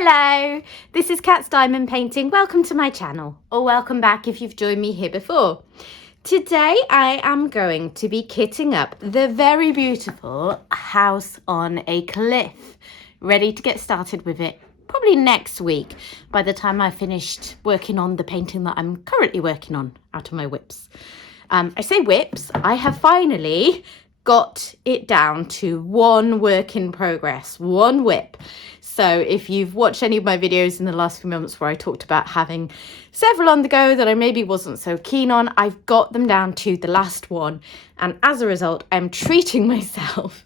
Hello, this is Cat's Diamond Painting. Welcome to my channel, or welcome back if you've joined me here before. Today I am going to be kitting up the very beautiful house on a cliff, ready to get started with it probably next week by the time I've finished working on the painting that I'm currently working on out of my whips. I say whips, I have finally got it down to one work in progress, one whip. So if you've watched any of my videos in the last few months where I talked about having several on the go that I maybe wasn't so keen on, I've got them down to the last one. And as a result, I'm treating myself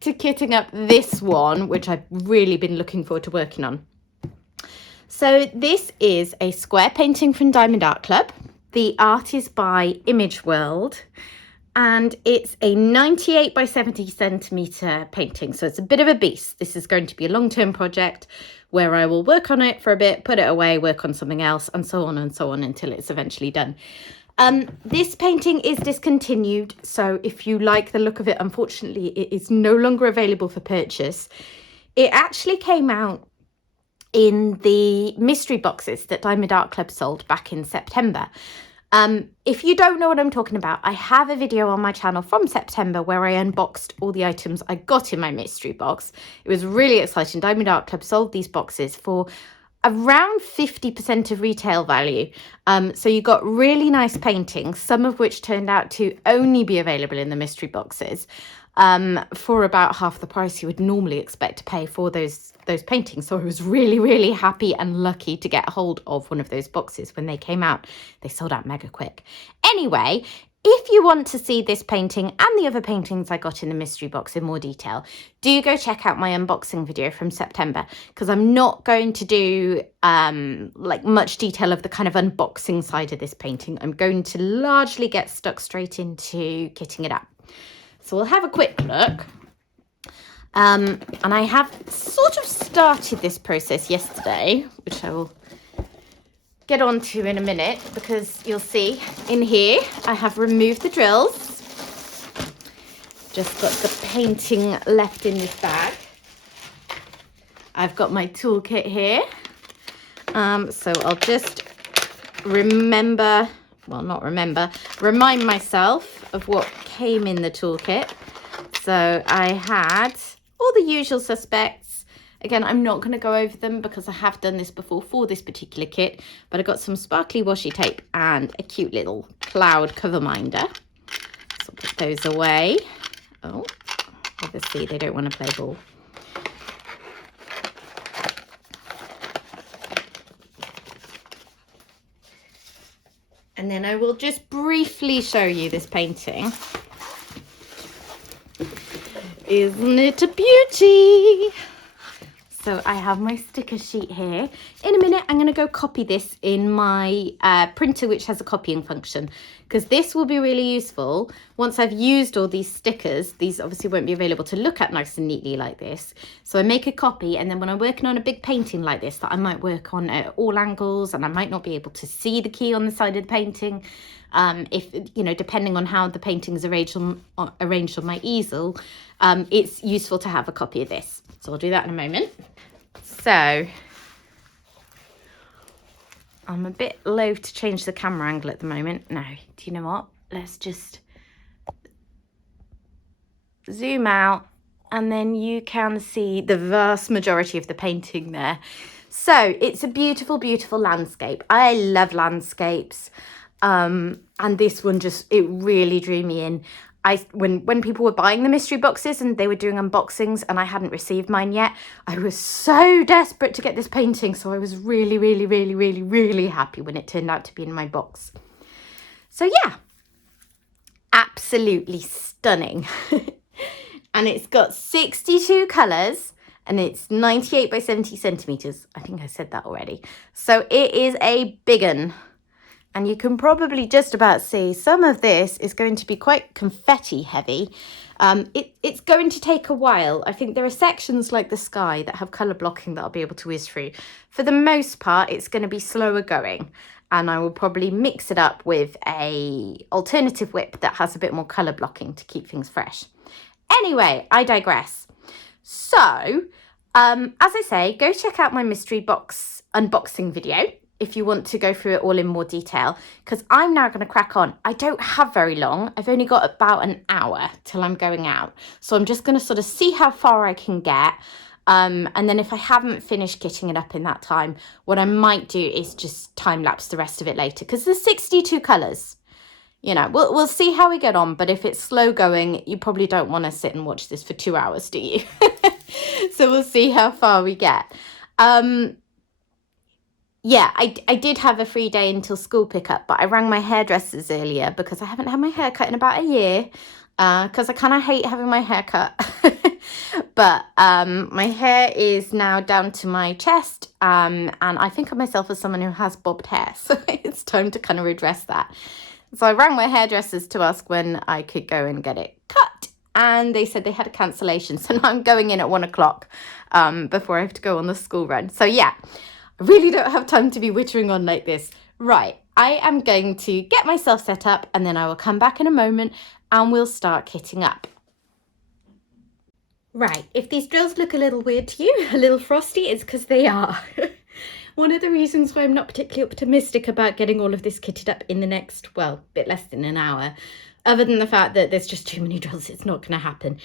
to kitting up this one, which I've really been looking forward to working on. So this is a square painting from Diamond Art Club. The art is by Image World. And it's a 98 by 70 centimetre painting. So it's a bit of a beast. This is going to be a long-term project where I will work on it for a bit, put it away, work on something else, and so on until it's eventually done. This painting is discontinued. So if you like the look of it, unfortunately, it is no longer available for purchase. It actually came out in the mystery boxes that Diamond Art Club sold back in September. If you don't know what I'm talking about, I have a video on my channel from September where I unboxed all the items I got in my mystery box. It was really exciting. Diamond Art Club sold these boxes for around 50% of retail value. So you got really nice paintings, some of which turned out to only be available in the mystery boxes for about half the price you would normally expect to pay for those paintings. So I was really happy and lucky to get hold of one of those boxes when they came out. They sold out mega quick. Anyway, if you want to see this painting and the other paintings I got in the mystery box in more detail, do go check out my unboxing video from September, because I'm not going to do like much detail of the kind of unboxing side of this painting. I'm going to largely get stuck straight into kitting it up. So we'll have a quick look. And I have sort of started this process yesterday, which I will get onto in a minute, because you'll see in here I have removed the drills. Just got the painting left in this bag. I've got my toolkit here. So I'll just remind myself of what came in the toolkit. So I had all the usual suspects. Again, I'm not going to go over them because I have done this before for this particular kit, but I got some sparkly washi tape and a cute little cloud cover minder. So I'll put those away. Oh, obviously they don't want to play ball. And then I will just briefly show you this painting. Isn't it a beauty? So I have my sticker sheet here. In a minute, I'm going to go copy this in my printer, which has a copying function, because this will be really useful. Once I've used all these stickers, these obviously won't be available to look at nice and neatly like this. So I make a copy, and then when I'm working on a big painting like this that I might work on at all angles, and I might not be able to see the key on the side of the painting, if, you know, depending on how the painting is arranged on my easel, it's useful to have a copy of this. So I'll do that in a moment. So I'm a bit loath to change the camera angle at the moment. No, do you know what? Let's just zoom out, and then you can see the vast majority of the painting there. So it's a beautiful landscape. I love landscapes. And this one it really drew me in. When people were buying the mystery boxes and they were doing unboxings and I hadn't received mine yet, I was so desperate to get this painting. So I was really happy when it turned out to be in my box. So yeah, absolutely stunning. And it's got 62 colours and it's 98 by 70 centimetres. I think I said that already. So it is a big one. And you can probably just about see some of this is going to be quite confetti heavy. It's going to take a while. I think there are sections like the sky that have colour blocking that I'll be able to whiz through. For the most part, it's going to be slower going. And I will probably mix it up with a alternative whip that has a bit more colour blocking to keep things fresh. Anyway, I digress. So As I say, go check out my mystery box unboxing video if you want to go through it all in more detail, because I'm now going to crack on. I don't have very long. I've only got about an hour till I'm going out. So I'm just going to sort of see how far I can get. And then if I haven't finished kitting it up in that time, what I might do is just time lapse the rest of it later, because there's 62 colours. You know, we'll see how we get on. But if it's slow going, you probably don't want to sit and watch this for 2 hours, do you? So we'll see how far we get. Yeah, I did have a free day until school pickup, but I rang my hairdressers earlier because I haven't had my hair cut in about a year, because I kind of hate having my hair cut. But my hair is now down to my chest, and I think of myself as someone who has bobbed hair, so it's time to kind of redress that. So I rang my hairdressers to ask when I could go and get it cut, and they said they had a cancellation, so now I'm going in at 1 o'clock before I have to go on the school run. So yeah, I really don't have time to be wittering on like this. Right, I am going to get myself set up, and then I will come back in a moment and we'll start kitting up. Right, if these drills look a little weird to you, a little frosty, it's because they are. One of the reasons why I'm not particularly optimistic about getting all of this kitted up in the next, well, bit less than an hour, other than the fact that there's just too many drills, it's not going to happen,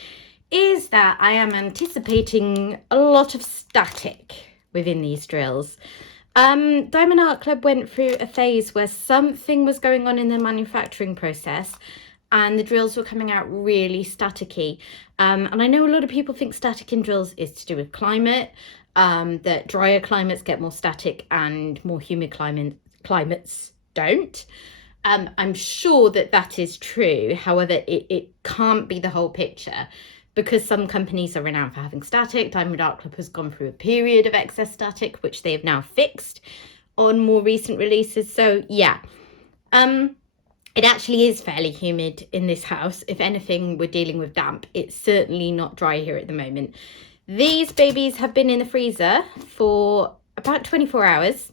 is that I am anticipating a lot of static within these drills. Diamond Art Club went through a phase where something was going on in the manufacturing process and the drills were coming out really staticky. And I know a lot of people think static in drills is to do with climate, that drier climates get more static and more humid climates don't. I'm sure that that is true. However, it can't be the whole picture, because some companies are renowned for having static. Diamond Art Club has gone through a period of excess static, which they have now fixed on more recent releases. So yeah, it actually is fairly humid in this house. If anything, we're dealing with damp. It's certainly not dry here at the moment. These babies have been in the freezer for about 24 hours,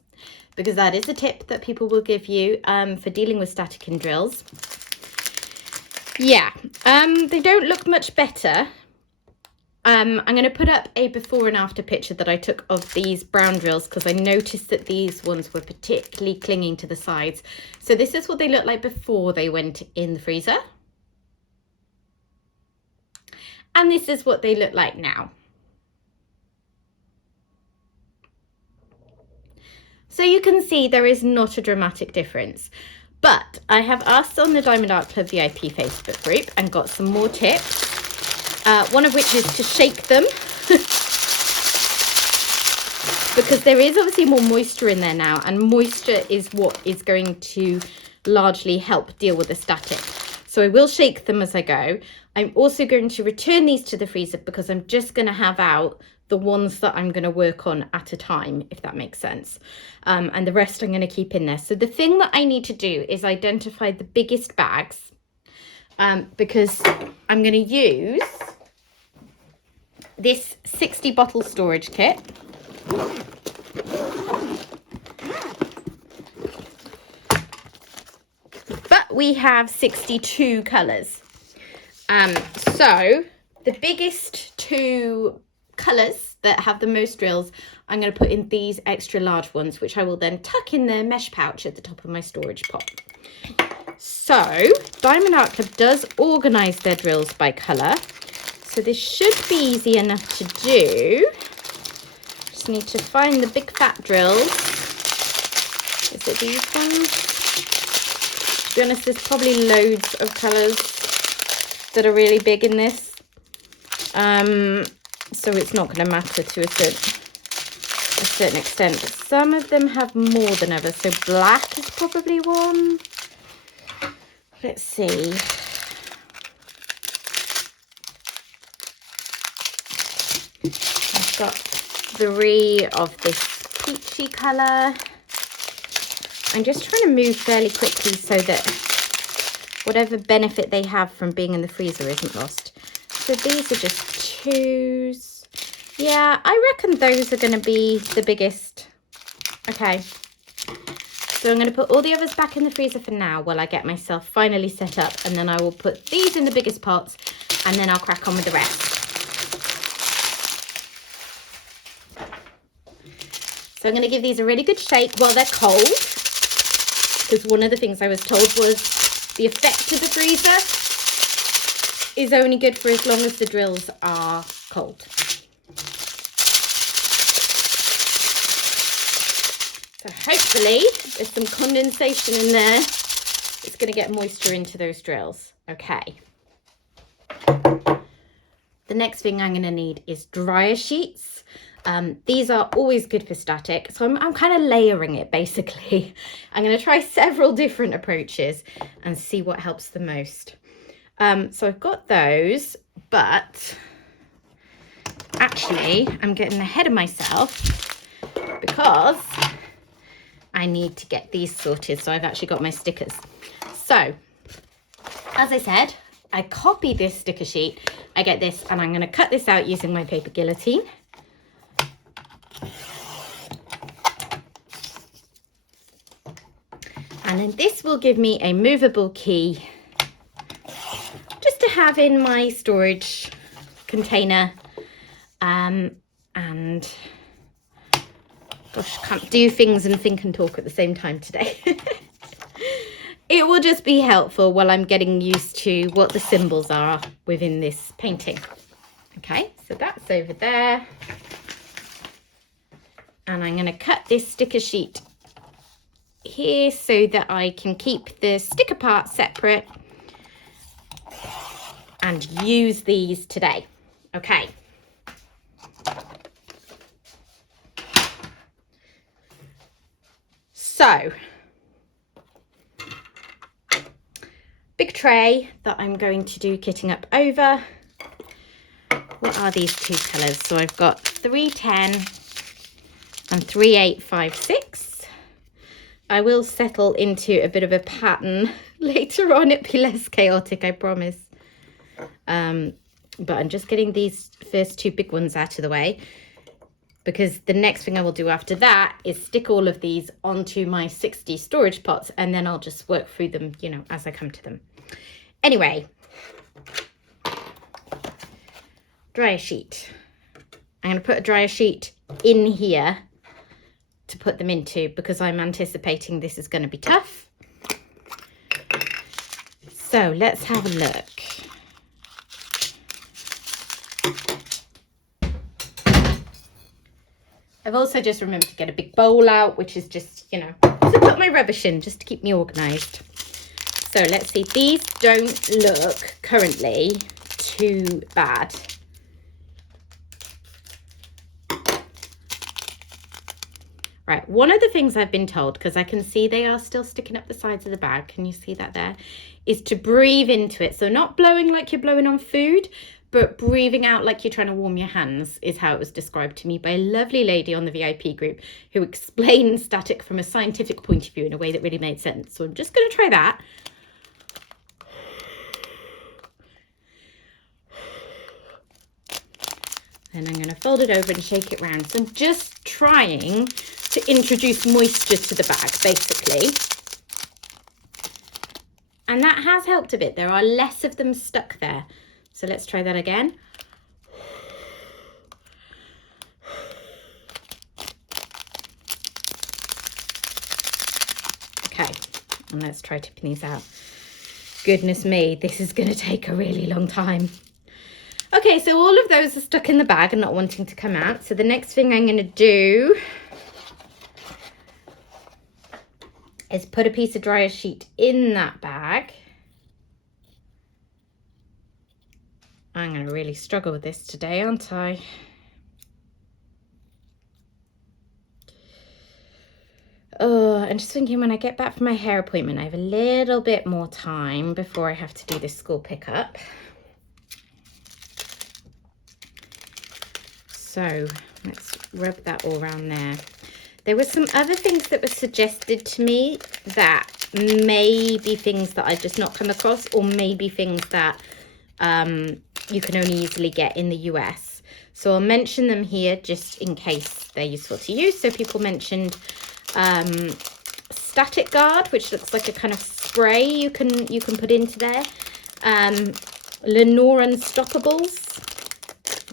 because that is a tip that people will give you for dealing with static in drills. Yeah, they don't look much better. I'm going to put up a before and after picture that I took of these brown drills, because I noticed that these ones were particularly clinging to the sides. So this is what they looked like before they went in the freezer. And this is what they look like now. So you can see there is not a dramatic difference. But I have asked on the Diamond Art Club VIP Facebook group and got some more tips. One of which is to shake them. Because there is obviously more moisture in there now, and moisture is what is going to largely help deal with the static. So I will shake them as I go. I'm also going to return these to the freezer, because I'm just going to have out the ones that I'm going to work on at a time, if that makes sense. And the rest I'm going to keep in there. So the thing that I need to do is identify the biggest bags, because I'm going to use this 60 bottle storage kit. But we have 62 colours. So the biggest two colours that have the most drills, I'm going to put in these extra large ones, which I will then tuck in the mesh pouch at the top of my storage pot. So Diamond Art Club does organise their drills by colour, so this should be easy enough to do. Just need to find the big fat drills. Is it these ones? To be honest, there's probably loads of colours that are really big in this, so it's not going to matter to a certain extent. But some of them have more than others, so black is probably one. Let's see. I've got 3 of this peachy colour. I'm just trying to move fairly quickly so that whatever benefit they have from being in the freezer isn't lost. So these are just 2s. Yeah, I reckon those are going to be the biggest. Okay. So I'm going to put all the others back in the freezer for now while I get myself finally set up, and then I will put these in the biggest pots, and then I'll crack on with the rest. So I'm going to give these a really good shake while they're cold, because one of the things I was told was the effect of the freezer is only good for as long as the drills are cold. So hopefully there's some condensation in there. It's going to get moisture into those drills. Okay. The next thing I'm going to need is dryer sheets. These are always good for static, so I'm kind of layering it basically. I'm going to try several different approaches and see what helps the most. So I've got those, but actually I'm getting ahead of myself because I need to get these sorted. So I've actually got my stickers. So as I said, I copy this sticker sheet. I get this and I'm going to cut this out using my paper guillotine. And then this will give me a movable key just to have in my storage container. And gosh, can't do things and think and talk at the same time today. It will just be helpful while I'm getting used to what the symbols are within this painting. Okay, so that's over there. And I'm going to cut this sticker sheet here so that I can keep the sticker part separate and use these today. Okay. So, big tray that I'm going to do kitting up over. What are these two colours? So I've got 310 and 3856. I will settle into a bit of a pattern later on. It'll be less chaotic, I promise. But I'm just getting these first two big ones out of the way, because the next thing I will do after that is stick all of these onto my 60 storage pots, and then I'll just work through them, you know, as I come to them. Anyway, dryer sheet. I'm going to put a dryer sheet in here to put them into, because I'm anticipating this is going to be tough. So let's have a look. I've also just remembered to get a big bowl out, which is just, you know, to put my rubbish in, just to keep me organised. So let's see, these don't look currently too bad. Right, one of the things I've been told, because I can see they are still sticking up the sides of the bag, can you see that there, is to breathe into it. So not blowing like you're blowing on food, but breathing out like you're trying to warm your hands, is how it was described to me by a lovely lady on the VIP group who explained static from a scientific point of view in a way that really made sense. So I'm just going to try that. Then I'm going to fold it over and shake it round. So I'm just trying to introduce moisture to the bag, basically. And that has helped a bit. There are less of them stuck there. So let's try that again. Okay, and let's try tipping these out. Goodness me, this is going to take a really long time. Okay, so all of those are stuck in the bag and not wanting to come out. So the next thing I'm going to do is put a piece of dryer sheet in that bag. I'm going to really struggle with this today, aren't I? Oh, I'm just thinking when I get back from my hair appointment, I have a little bit more time before I have to do this school pickup. So let's rub that all around there. There were some other things that were suggested to me that may be things that I've just not come across, or maybe things that you can only easily get in the US. So I'll mention them here just in case they're useful to you. So people mentioned Static Guard, which looks like a kind of spray you can put into there. Lenore Unstoppables.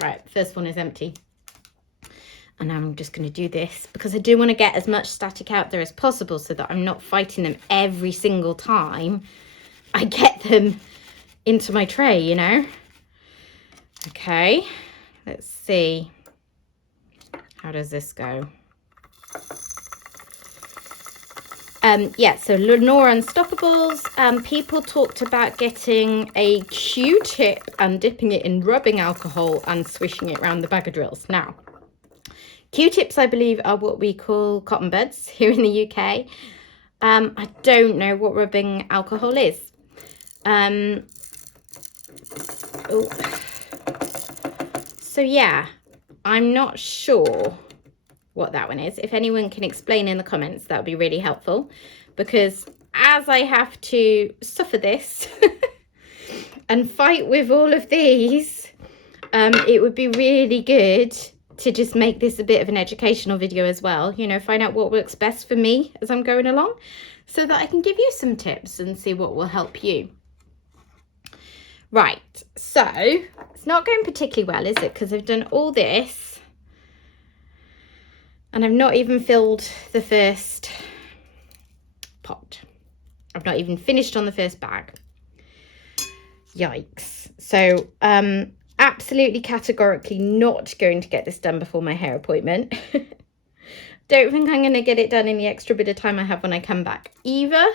Right, first one is empty. And I'm just going to do this because I do want to get as much static out there as possible so that I'm not fighting them every single time I get them into my tray, you know. Okay, let's see. How does this go? Yeah, so Lenore Unstoppables, people talked about getting a Q-tip and dipping it in rubbing alcohol and swishing it around the bag of drills. Now, Q-tips, I believe, are what we call cotton buds here in the UK. I don't know what rubbing alcohol is. So yeah, I'm not sure what that one is. If anyone can explain in the comments, that would be really helpful, because as I have to suffer this and fight with all of these, it would be really good to just make this a bit of an educational video as well, you know, find out what works best for me as I'm going along so that I can give you some tips and see what will help you. Right, so it's not going particularly well, is it? Because I've done all this and I've not even filled the first pot. I've not even finished on the first bag. Yikes. So absolutely categorically not going to get this done before my hair appointment. Don't think I'm going to get it done in the extra bit of time I have when I come back either.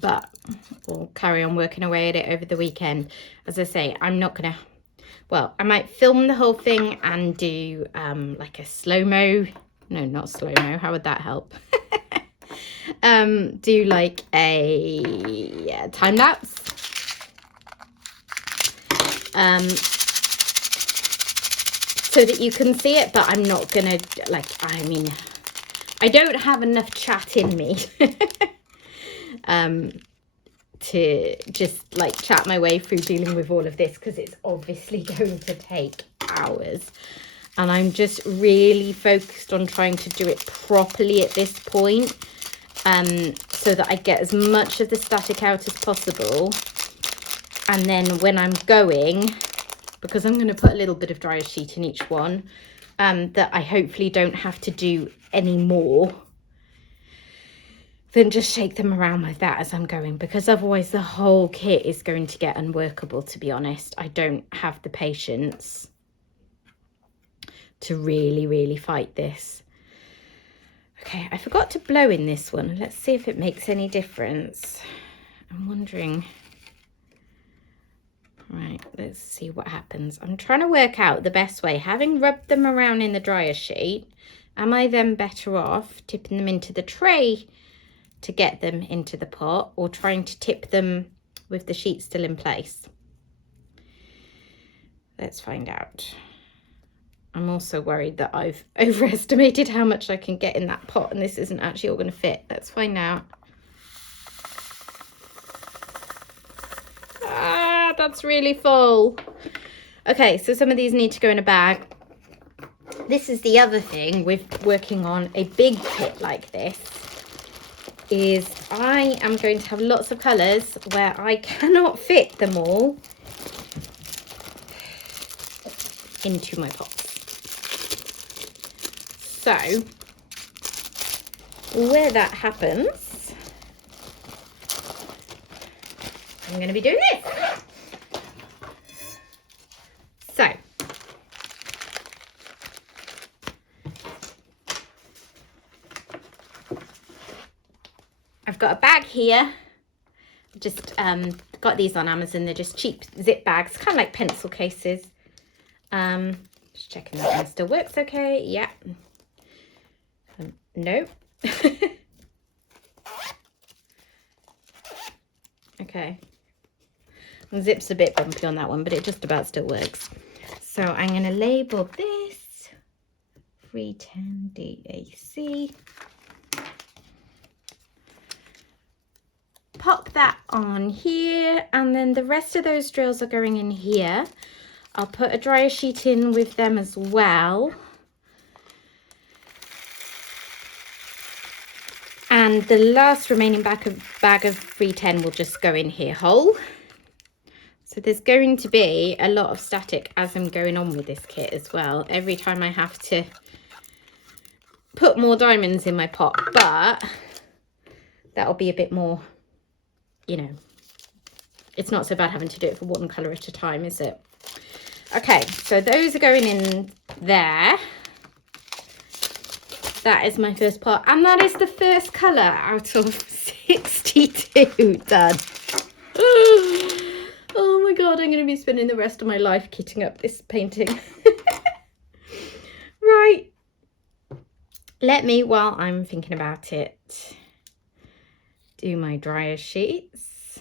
But we'll carry on working away at it over the weekend. As I say, I'm not gonna, well, I might film the whole thing and do like a slow-mo, no, not slow-mo, how would that help? Do like a time lapse. So that you can see it, but I'm not gonna, like, I mean, I don't have enough chat in me to just like chat my way through dealing with all of this, because it's obviously going to take hours, and I'm just really focused on trying to do it properly at this point, so that I get as much of the static out as possible. And then when I'm going, because I'm going to put a little bit of dryer sheet in each one, that I hopefully don't have to do any more than just shake them around like that as I'm going, because otherwise the whole kit is going to get unworkable, to be honest. I don't have the patience to really fight this. Okay, I forgot to blow in this one. Let's see if it makes any difference. I'm wondering. Right, let's see what happens. I'm trying to work out the best way. Having rubbed them around in the dryer sheet, am I then better off tipping them into the tray to get them into the pot, or trying to tip them with the sheet still in place? Let's find out. I'm also worried that I've overestimated how much I can get in that pot, and this isn't actually all going to fit. Let's find out. Ah, that's really full. Okay, so some of these need to go in a bag. This is the other thing with working on a big kit like this, is I am going to have lots of colours where I cannot fit them all into my pots. So where that happens, I'm going to be doing this. So I've got a bag here. Just got these on Amazon. They're just cheap zip bags, kind of like pencil cases. Just checking that one still works okay. Yeah. No. Okay. The zip's a bit bumpy on that one, but it just about still works. So I'm going to label this 310 DAC. Pop that on here, and then the rest of those drills are going in here. I'll put a dryer sheet in with them as well. And the last remaining bag of 310 will just go in here whole. So there's going to be a lot of static as I'm going on with this kit as well. Every time I have to put more diamonds in my pot, but that'll be a bit more, you know, it's not so bad having to do it for one colour at a time, is it? Okay, so those are going in there. That is my first pot, and that is the first colour out of 62 done. Oh my god, I'm going to be spending the rest of my life kitting up this painting. Right, let me, while I'm thinking about it, do my dryer sheets.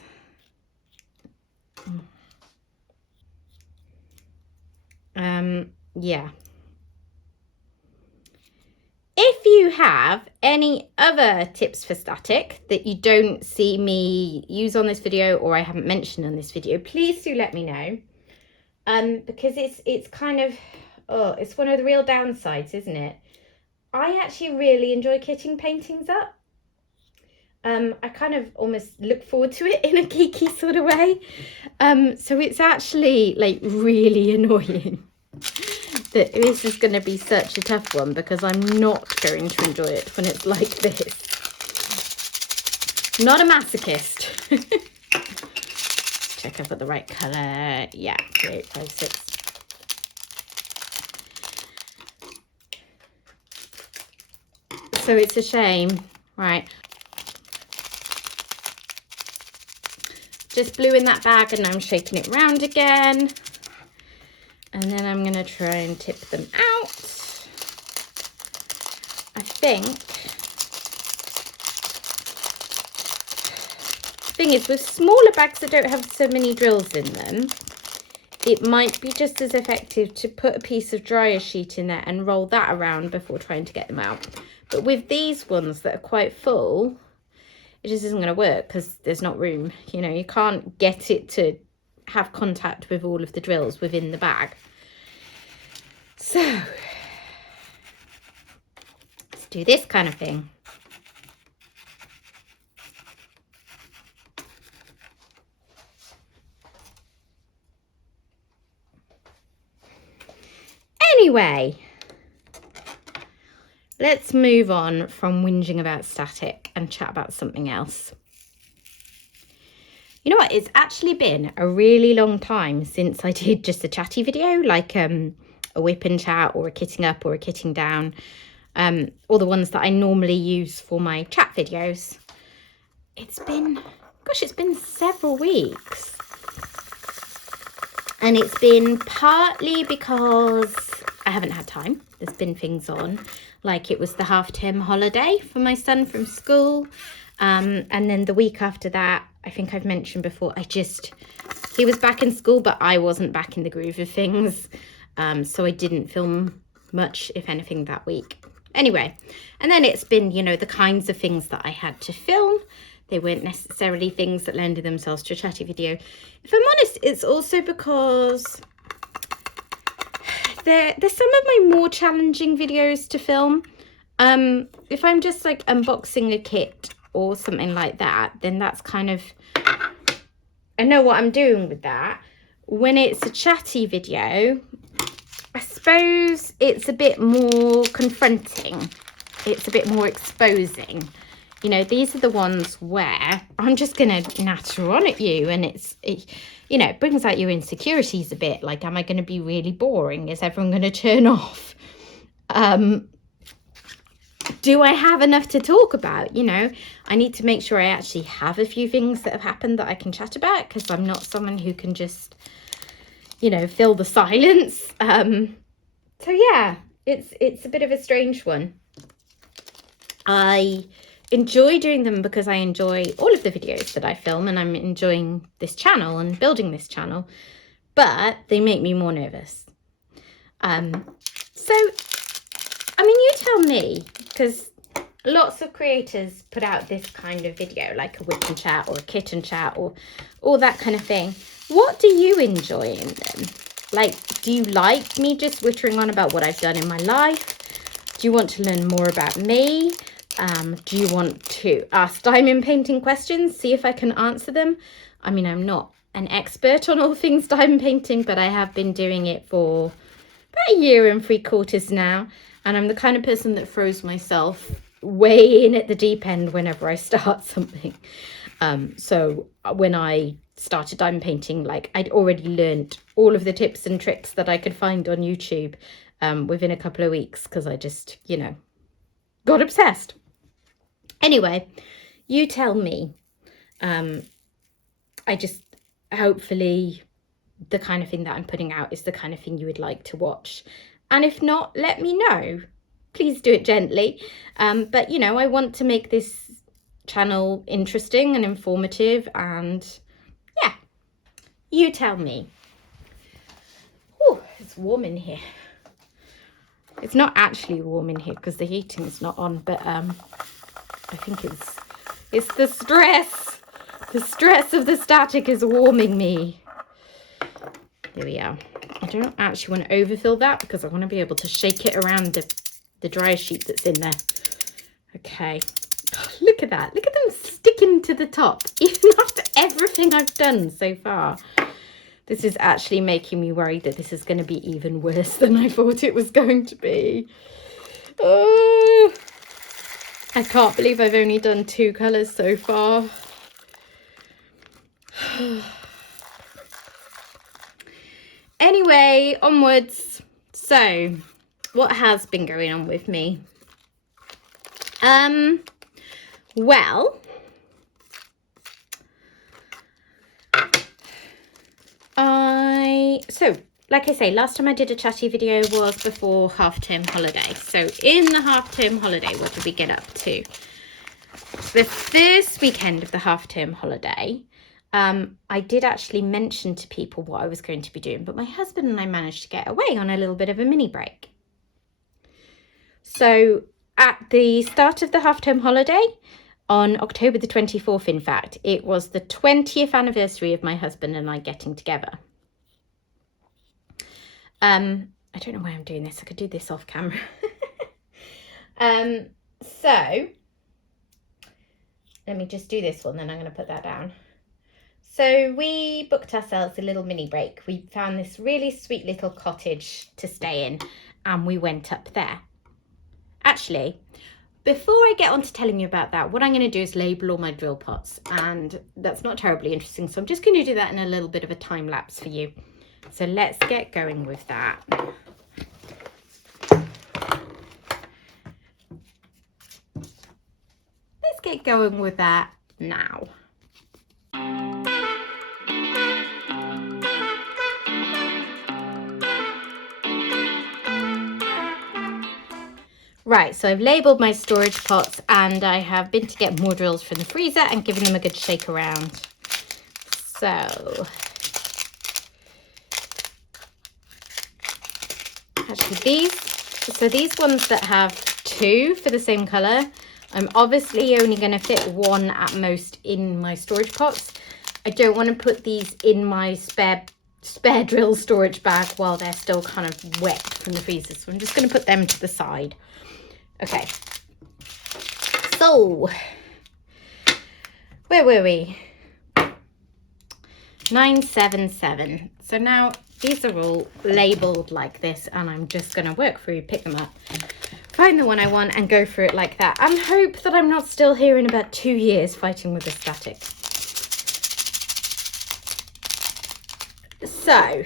Yeah. If you have any other tips for static that you don't see me use on this video, or I haven't mentioned on this video, please do let me know. Because it's kind of, it's one of the real downsides, isn't it? I actually really enjoy kitting paintings up. I kind of almost look forward to it in a geeky sort of way. So it's actually like really annoying that this is going to be such a tough one, because I'm not going to enjoy it when it's like this. Not a masochist. Check I've got the right colour. Yeah, 3856. So it's a shame. Right. Just blew in that bag and now I'm shaking it round again. And then I'm going to try and tip them out. I think. Thing is, with smaller bags that don't have so many drills in them, it might be just as effective to put a piece of dryer sheet in there and roll that around before trying to get them out. But with these ones that are quite full, it just isn't going to work because there's not room. You know, you can't get it to have contact with all of the drills within the bag. So let's do this kind of thing. Anyway, let's move on from whinging about static and chat about something else. You know what? It's actually been a really long time since I did just a chatty video, like a whip and chat or a kitting up or a kitting down, or the ones that I normally use for my chat videos. It's been, gosh, it's been several weeks. And it's been partly because I haven't had time. There's been things on, like it was the half-term holiday for my son from school. And then the week after that, I think I've mentioned before, he was back in school, but I wasn't back in the groove of things. So I didn't film much, if anything, that week. Anyway, and then it's been, you know, the kinds of things that I had to film. They weren't necessarily things that lended themselves to a chatty video. If I'm honest, it's also because there's some of my more challenging videos to film. If I'm just like unboxing a kit or something like that, then that's kind of, I know what I'm doing with that. When it's a chatty video, I suppose it's a bit more confronting. It's a bit more exposing. You know, these are the ones where I'm just going to natter on at you, and it, you know, it brings out your insecurities a bit. Like, am I going to be really boring? Is everyone going to turn off? Do I have enough to talk about? You know, I need to make sure I actually have a few things that have happened that I can chat about, because I'm not someone who can just, you know, fill the silence. So yeah, it's a bit of a strange one. I enjoy doing them because I enjoy all of the videos that I film, and I'm enjoying this channel and building this channel, but they make me more nervous. So, I mean, you tell me, because lots of creators put out this kind of video, like a whip and chat or a kit and chat or all that kind of thing. What do you enjoy in them? Like, do you like me just wittering on about what I've done in my life? Do you want to learn more about me? Do you want to ask diamond painting questions? See if I can answer them. I mean, I'm not an expert on all things diamond painting, but I have been doing it for about 1.75 years now. And I'm the kind of person that throws myself way in at the deep end whenever I start something. So when I started diamond painting, like I'd already learned all of the tips and tricks that I could find on YouTube within a couple of weeks, because I just, you know, got obsessed. Anyway, you tell me. I just, hopefully the kind of thing that I'm putting out is the kind of thing you would like to watch. And if not, let me know. Please do it gently. But, you know, I want to make this channel interesting and informative, and yeah, you tell me. Oh, it's warm in here. It's not actually warm in here because the heating is not on, but I think it's the stress. The stress of the static is warming me. There we are. I don't actually want to overfill that because I want to be able to shake it around the dry sheet that's in there. Okay. Oh, look at that. Look at them sticking to the top, even after everything I've done so far. This is actually making me worried that this is going to be even worse than I thought it was going to be. Oh, I can't believe I've only done 2 colours so far. Anyway, onwards. So, what has been going on with me? Well, like I say, last time I did a chatty video was before half-term holiday. So in the half-term holiday, what did we get up to? The first weekend of the half-term holiday, I did actually mention to people what I was going to be doing, but my husband and I managed to get away on a little bit of a mini break. So at the start of the half-term holiday, on October the 24th, in fact, it was the 20th anniversary of my husband and I getting together. I don't know why I'm doing this. I could do this off camera. So let me just do this one, then I'm going to put that down. So we booked ourselves a little mini break. We found this really sweet little cottage to stay in, and we went up there. Actually, before I get on to telling you about that, what I'm going to do is label all my drill pots, and that's not terribly interesting, so I'm just going to do that in a little bit of a time lapse for you. So let's get going with that. Let's get going with that now. Right, so I've labelled my storage pots, and I have been to get more drills from the freezer and given them a good shake around. So actually these ones that have 2 for the same colour, I'm obviously only going to fit 1 at most in my storage pots. I don't want to put these in my spare drill storage bag while they're still kind of wet from the freezer, so I'm just going to put them to the side. Okay, so where were we? 977. So now these are all labelled like this, and I'm just going to work through, pick them up, find the one I want and go through it like that, and hope that I'm not still here in about 2 years fighting with the static. So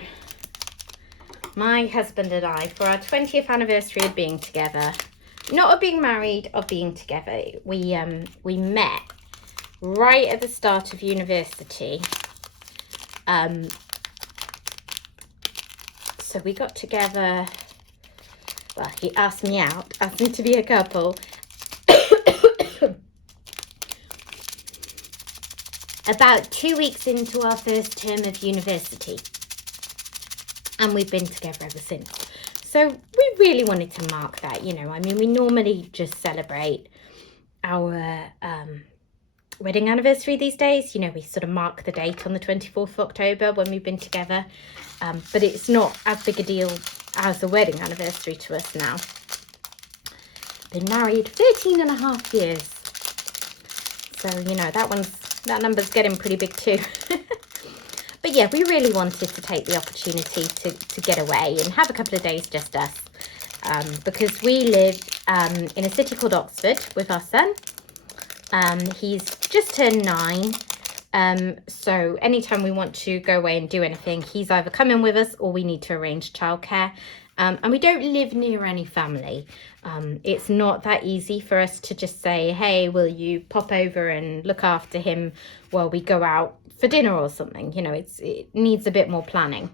my husband and I, for our 20th anniversary of being together, not of being married, of being together, we met right at the start of university. So we got together, well, he asked me out, asked me to be a couple. About 2 weeks into our first term of university. And we've been together ever since. So we really wanted to mark that, you know. I mean, we normally just celebrate our wedding anniversary these days. You know, we sort of mark the date on the 24th of October when we've been together. But it's not as big a deal as a wedding anniversary to us now. Been married 13 and a half years. So, you know, that number's getting pretty big too. But yeah, we really wanted to take the opportunity to get away and have a couple of days just us. Because we live in a city called Oxford with our son. He's just turned 9. So anytime we want to go away and do anything, he's either coming with us or we need to arrange childcare. And we don't live near any family. It's not that easy for us to just say, hey, will you pop over and look after him while we go out for dinner or something? You know, it needs a bit more planning.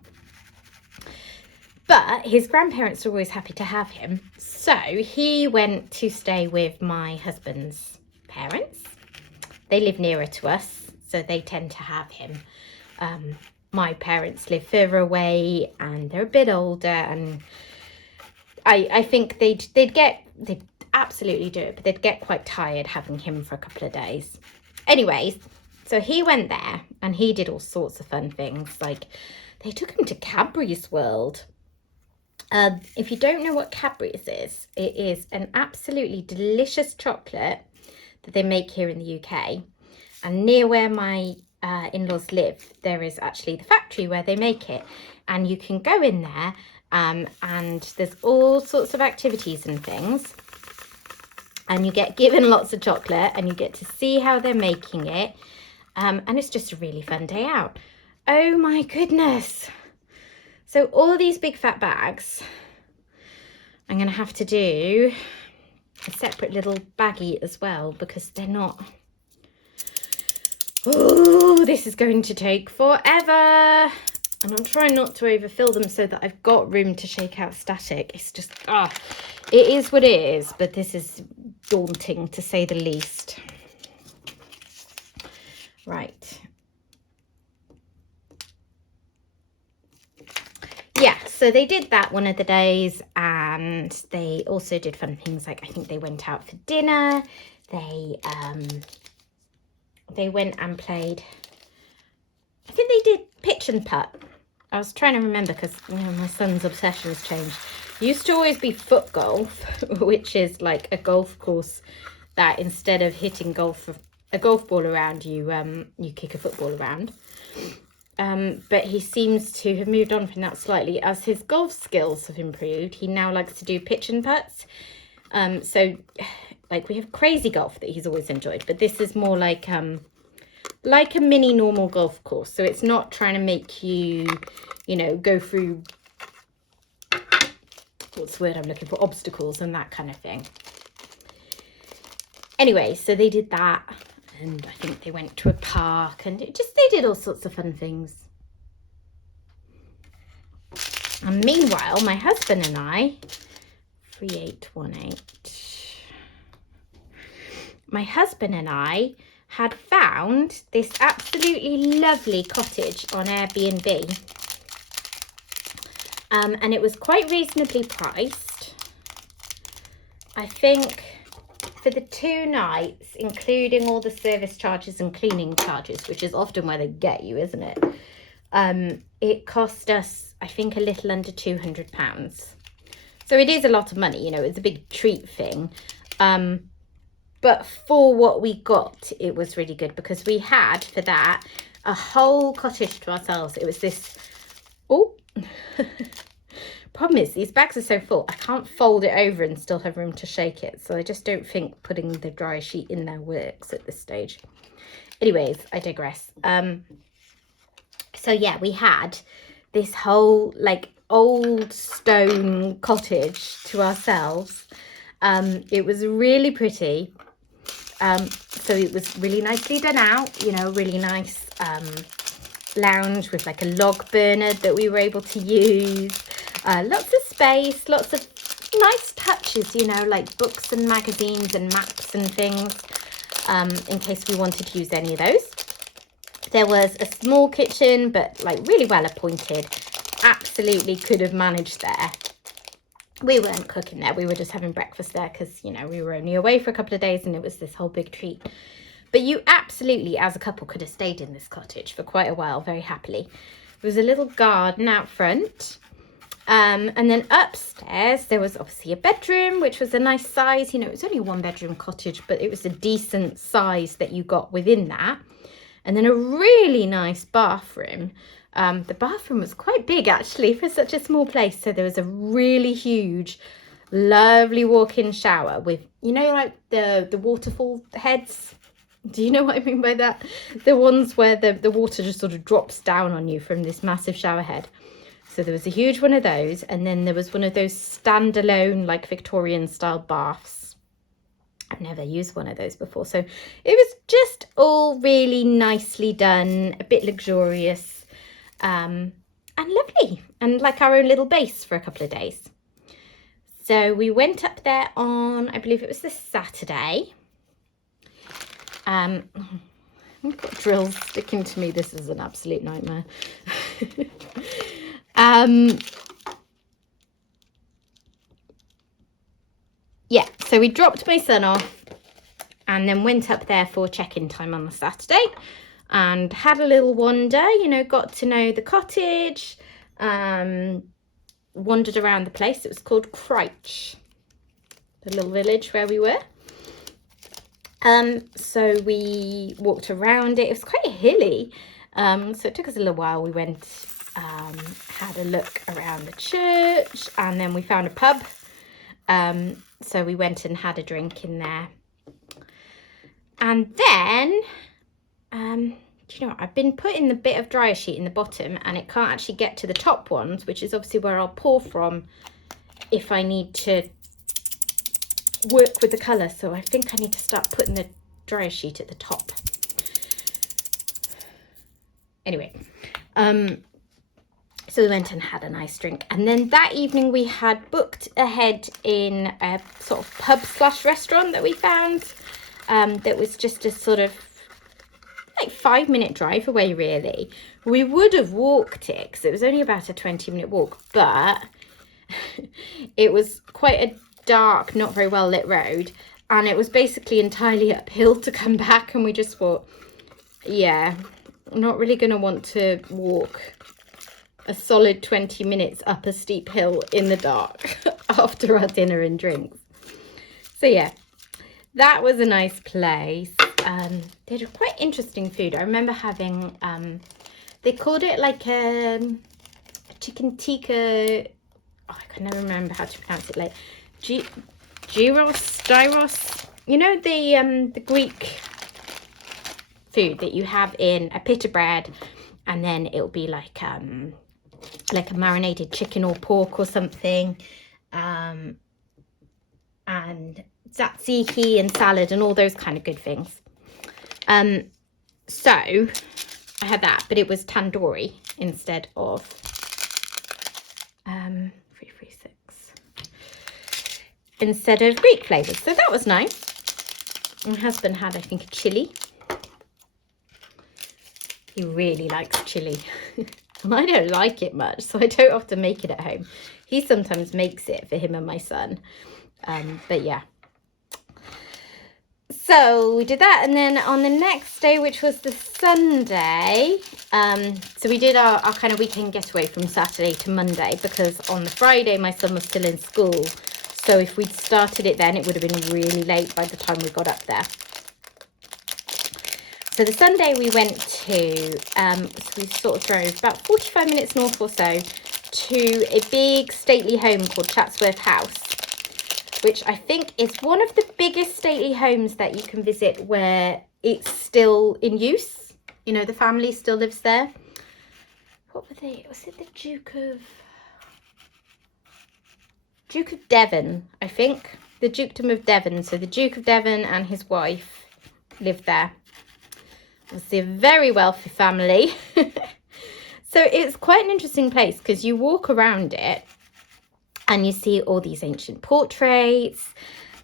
But his grandparents are always happy to have him. So he went to stay with my husband's parents. They live nearer to us, so they tend to have him. My parents live further away and they're a bit older, and I think they'd absolutely do it, but they'd get quite tired having him for a couple of days. Anyways, so he went there and he did all sorts of fun things. Like, they took him to Cadbury's World. If you don't know what Cadbury's is, it is an absolutely delicious chocolate that they make here in the UK. And near where my in-laws live, there is actually the factory where they make it. And you can go in there and there's all sorts of activities and things. And you get given lots of chocolate and you get to see how they're making it. And it's just a really fun day out. Oh my goodness. So all these big fat bags, I'm going to have to do a separate little baggie as well, because they're not... Oh, this is going to take forever. And I'm trying not to overfill them so that I've got room to shake out static. It's just, it is what it is, but this is daunting to say the least. Right. Yeah, so they did that one of the days, and they also did fun things like, I think they went out for dinner. They went and played, I think they did pitch and putt. I was trying to remember because, you know, my son's obsessions changed. It used to always be foot golf, which is like a golf course that instead of hitting a golf ball around, you kick a football around. But he seems to have moved on from that slightly. As his golf skills have improved, he now likes to do pitch and putts. So like, we have crazy golf that he's always enjoyed, but this is more like a mini normal golf course. So it's not trying to make you, you know, go through, what's the word I'm looking for, obstacles and that kind of thing. Anyway, so they did that. And I think they went to a park, and they did all sorts of fun things. And meanwhile, my husband and I, 3818, my husband and I had found this absolutely lovely cottage on Airbnb. And it was quite reasonably priced. I think for the 2 nights, including all the service charges and cleaning charges, which is often where they get you, isn't it? It cost us, I think, a little under £200. So it is a lot of money, you know, it's a big treat thing. But for what we got, it was really good, because we had, for that, a whole cottage to ourselves. It was this, problem is, these bags are so full, I can't fold it over and still have room to shake it. So I just don't think putting the dryer sheet in there works at this stage. Anyways, I digress. So yeah, we had this whole like old stone cottage to ourselves. It was really pretty. So it was really nicely done out, you know, really nice lounge with like a log burner that we were able to use. Lots of space, lots of nice touches, you know, like books and magazines and maps and things, in case we wanted to use any of those. There was a small kitchen, but like really well appointed. Absolutely could have managed there. We weren't cooking there. We were just having breakfast there because, you know, we were only away for a couple of days and it was this whole big treat. But you absolutely, as a couple, could have stayed in this cottage for quite a while, very happily. There was a little garden out front. And then upstairs, there was obviously a bedroom, which was a nice size. You know, it was only a 1-bedroom cottage, but it was a decent size that you got within that. And then a really nice bathroom. The bathroom was quite big, actually, for such a small place. So there was a really huge, lovely walk-in shower with, you know, like the waterfall heads. Do you know what I mean by that? The ones where the water just sort of drops down on you from this massive shower head. So there was a huge one of those, and then there was one of those standalone, like Victorian style baths. I've never used one of those before, so it was just all really nicely done, a bit luxurious, and lovely, and like our own little base for a couple of days. So we went up there on, I believe it was the Saturday. I've got drills sticking to me. This is an absolute nightmare. Yeah, so we dropped my son off and then went up there for check-in time on the Saturday and had a little wander, you know, got to know the cottage, wandered around the place. It was called Crouch, the little village where we were. So we walked around it. It was quite hilly, so it took us a little while. We went, had a look around the church, and then we found a pub. So we went and had a drink in there. And then, do you know what? I've been putting the bit of dryer sheet in the bottom, and it can't actually get to the top ones, which is obviously where I'll pour from if I need to work with the colour. So I think I need to start putting the dryer sheet at the top. Anyway, so we went and had a nice drink, and then that evening we had booked ahead in a sort of pub / restaurant that we found, that was just a sort of like 5-minute drive away, really. We would have walked it because it was only about a 20-minute walk, but it was quite a dark, not very well lit road, and it was basically entirely uphill to come back, and we just thought, yeah, I'm not really going to want to walk a solid 20 minutes up a steep hill in the dark after our dinner and drinks. So yeah, that was a nice place. They had quite interesting food. I remember having, they called it like a chicken tikka. Oh, I can never remember how to pronounce it. Like gyros. You know, the Greek food that you have in a pita bread, and then it'll be like a marinated chicken or pork or something, and tzatziki and salad and all those kind of good things. So I had that, but it was tandoori instead of 336 instead of Greek flavors. So that was nice. My husband had, I think, a chili. He really likes chili. And I don't like it much, so I don't often make it at home. He sometimes makes it for him and my son. But yeah. So we did that, and then on the next day, which was the Sunday, so we did our kind of weekend getaway from Saturday to Monday, because on the Friday my son was still in school. So if we'd started it then, it would have been really late by the time we got up there. So the Sunday we went to, so we sort of drove about 45 minutes north or so to a big stately home called Chatsworth House, which I think is one of the biggest stately homes that you can visit where it's still in use. You know, the family still lives there. What were they? Was it the Duke of Devon, I think. The Dukedom of Devon. So the Duke of Devon and his wife lived there. Obviously a very wealthy family. So it's quite an interesting place because you walk around it and you see all these ancient portraits.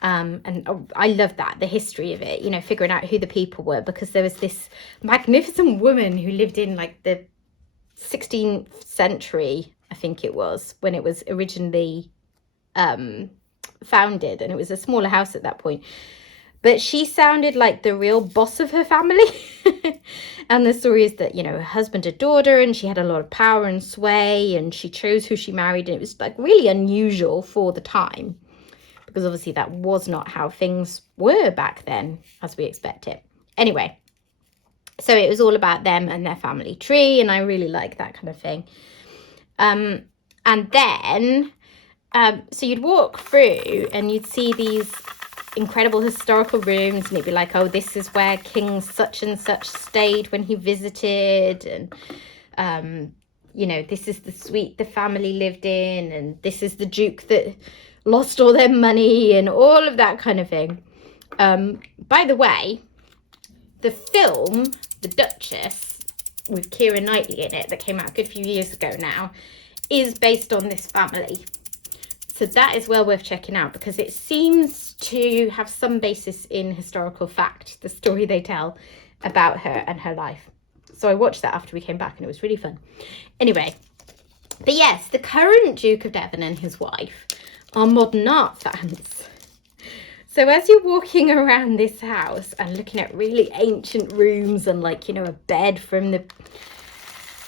And I love that, the history of it, you know, figuring out who the people were, because there was this magnificent woman who lived in like the 16th century, I think it was, when it was originally founded, and it was a smaller house at that point. But she sounded like the real boss of her family. And the story is that, you know, her husband adored her and she had a lot of power and sway and she chose who she married. And it was like really unusual for the time, because obviously that was not how things were back then as we expect it. Anyway, so it was all about them and their family tree, and I really like that kind of thing. And then, so you'd walk through and you'd see these incredible historical rooms, and it'd be like, oh, this is where King such and such stayed when he visited, and you know, this is the suite the family lived in, and this is the duke that lost all their money, and all of that kind of thing. By the way, the film The Duchess with Keira Knightley in it that came out a good few years ago now is based on this family. So that is well worth checking out, because it seems to have some basis in historical fact, the story they tell about her and her life. So I watched that after we came back and it was really fun. Anyway, but yes, the current Duke of Devon and his wife are modern art fans. So as you're walking around this house and looking at really ancient rooms and, like, you know, a bed from the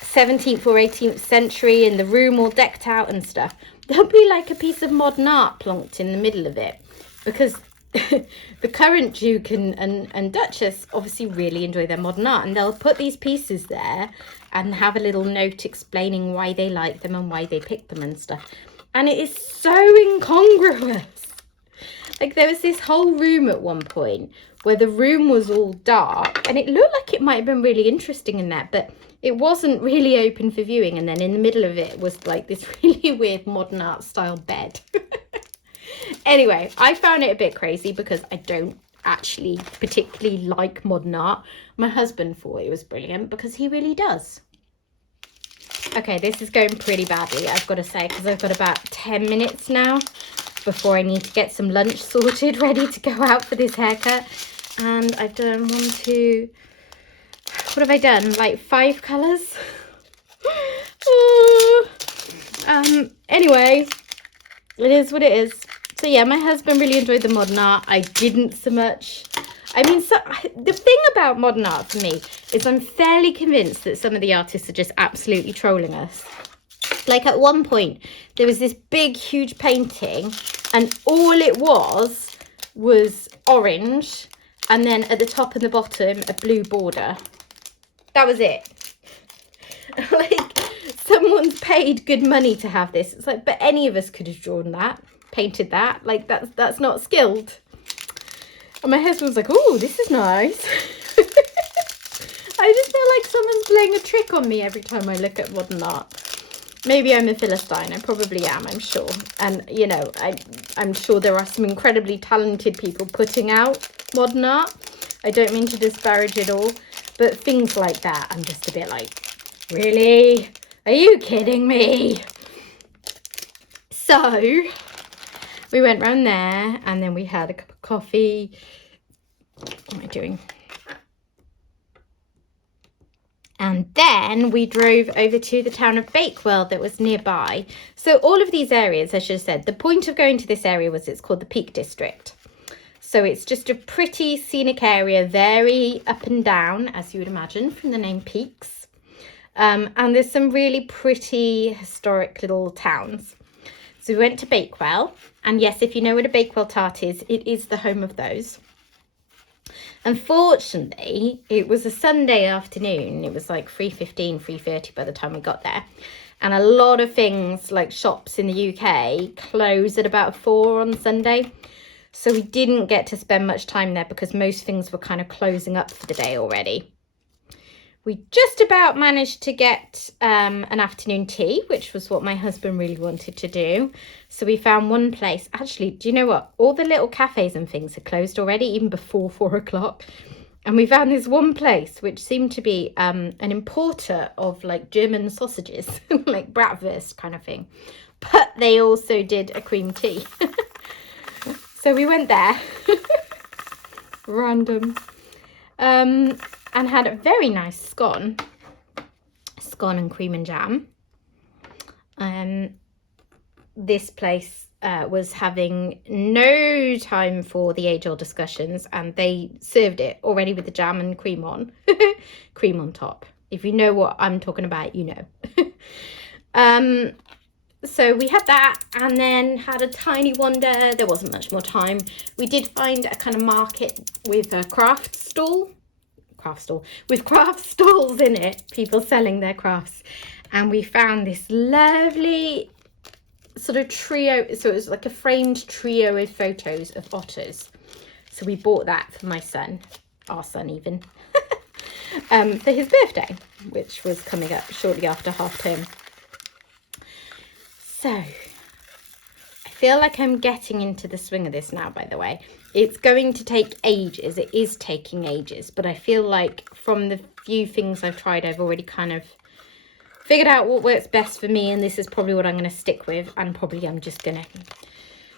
17th or 18th century and the room all decked out and stuff, there'll be like a piece of modern art plonked in the middle of it, because the current Duke and Duchess obviously really enjoy their modern art, and they'll put these pieces there and have a little note explaining why they like them and why they picked them and stuff. And it is so incongruous. Like, there was this whole room at one point where the room was all dark and it looked like it might have been really interesting in there, but it wasn't really open for viewing. And then in the middle of it was like this really weird modern art style bed. Anyway, I found it a bit crazy because I don't actually particularly like modern art. My husband thought it was brilliant because he really does. Okay, this is going pretty badly, I've got to say, because I've got about 10 minutes now before I need to get some lunch sorted, ready to go out for this haircut. And I've done what have I done? Like 5 colours? Anyway, it is what it is. So yeah, my husband really enjoyed the modern art. I didn't so much. I mean, so the thing about modern art for me is I'm fairly convinced that some of the artists are just absolutely trolling us. Like, at one point, there was this big, huge painting, and all it was orange, and then at the top and the bottom, a blue border. That was it. Like, someone's paid good money to have this. It's like, but any of us could have drawn that, painted that. Like, that's not skilled. And my husband was like, oh, this is nice. I just feel like someone's playing a trick on me every time I look at modern art. Maybe I'm a Philistine. I probably am, I'm sure. And, you know, I'm sure there are some incredibly talented people putting out modern art. I don't mean to disparage it all. But things like that, I'm just a bit like, really? Are you kidding me? So we went round there and then we had a cup of coffee. What am I doing? And then we drove over to the town of Bakewell that was nearby. So all of these areas, I should have said, the point of going to this area was it's called the Peak District. So it's just a pretty scenic area, very up and down, as you would imagine from the name Peaks. And there's some really pretty historic little towns. So we went to Bakewell. And yes, if you know what a Bakewell tart is, it is the home of those. Unfortunately, it was a Sunday afternoon. It was like 3:15, 3:30 by the time we got there. And a lot of things, like shops in the UK, close at about 4 on Sunday. So we didn't get to spend much time there because most things were kind of closing up for the day already. We just about managed to get an afternoon tea, which was what my husband really wanted to do. So we found one place. Actually, do you know what? All the little cafes and things had closed already, even before 4 o'clock. And we found this one place, which seemed to be an importer of like German sausages, like bratwurst kind of thing. But they also did a cream tea. So we went there. Random. And had a very nice scone and cream and jam. This place was having no time for the age-old discussions, and they served it already with the jam and cream on. Cream on top. If you know what I'm talking about, you know. So we had that, and then had a tiny wander. There wasn't much more time. We did find a kind of market with a craft stall with craft stalls in it, people selling their crafts, and we found this lovely sort of trio. So it was like a framed trio of photos of otters. So we bought that for my son, our son even, for his birthday, which was coming up shortly after half term. So I feel like I'm getting into the swing of this now, by the way. It's going to take ages. It is taking ages, but I feel like from the few things I've tried, I've already kind of figured out what works best for me, and this is probably what I'm going to stick with, and probably I'm just going to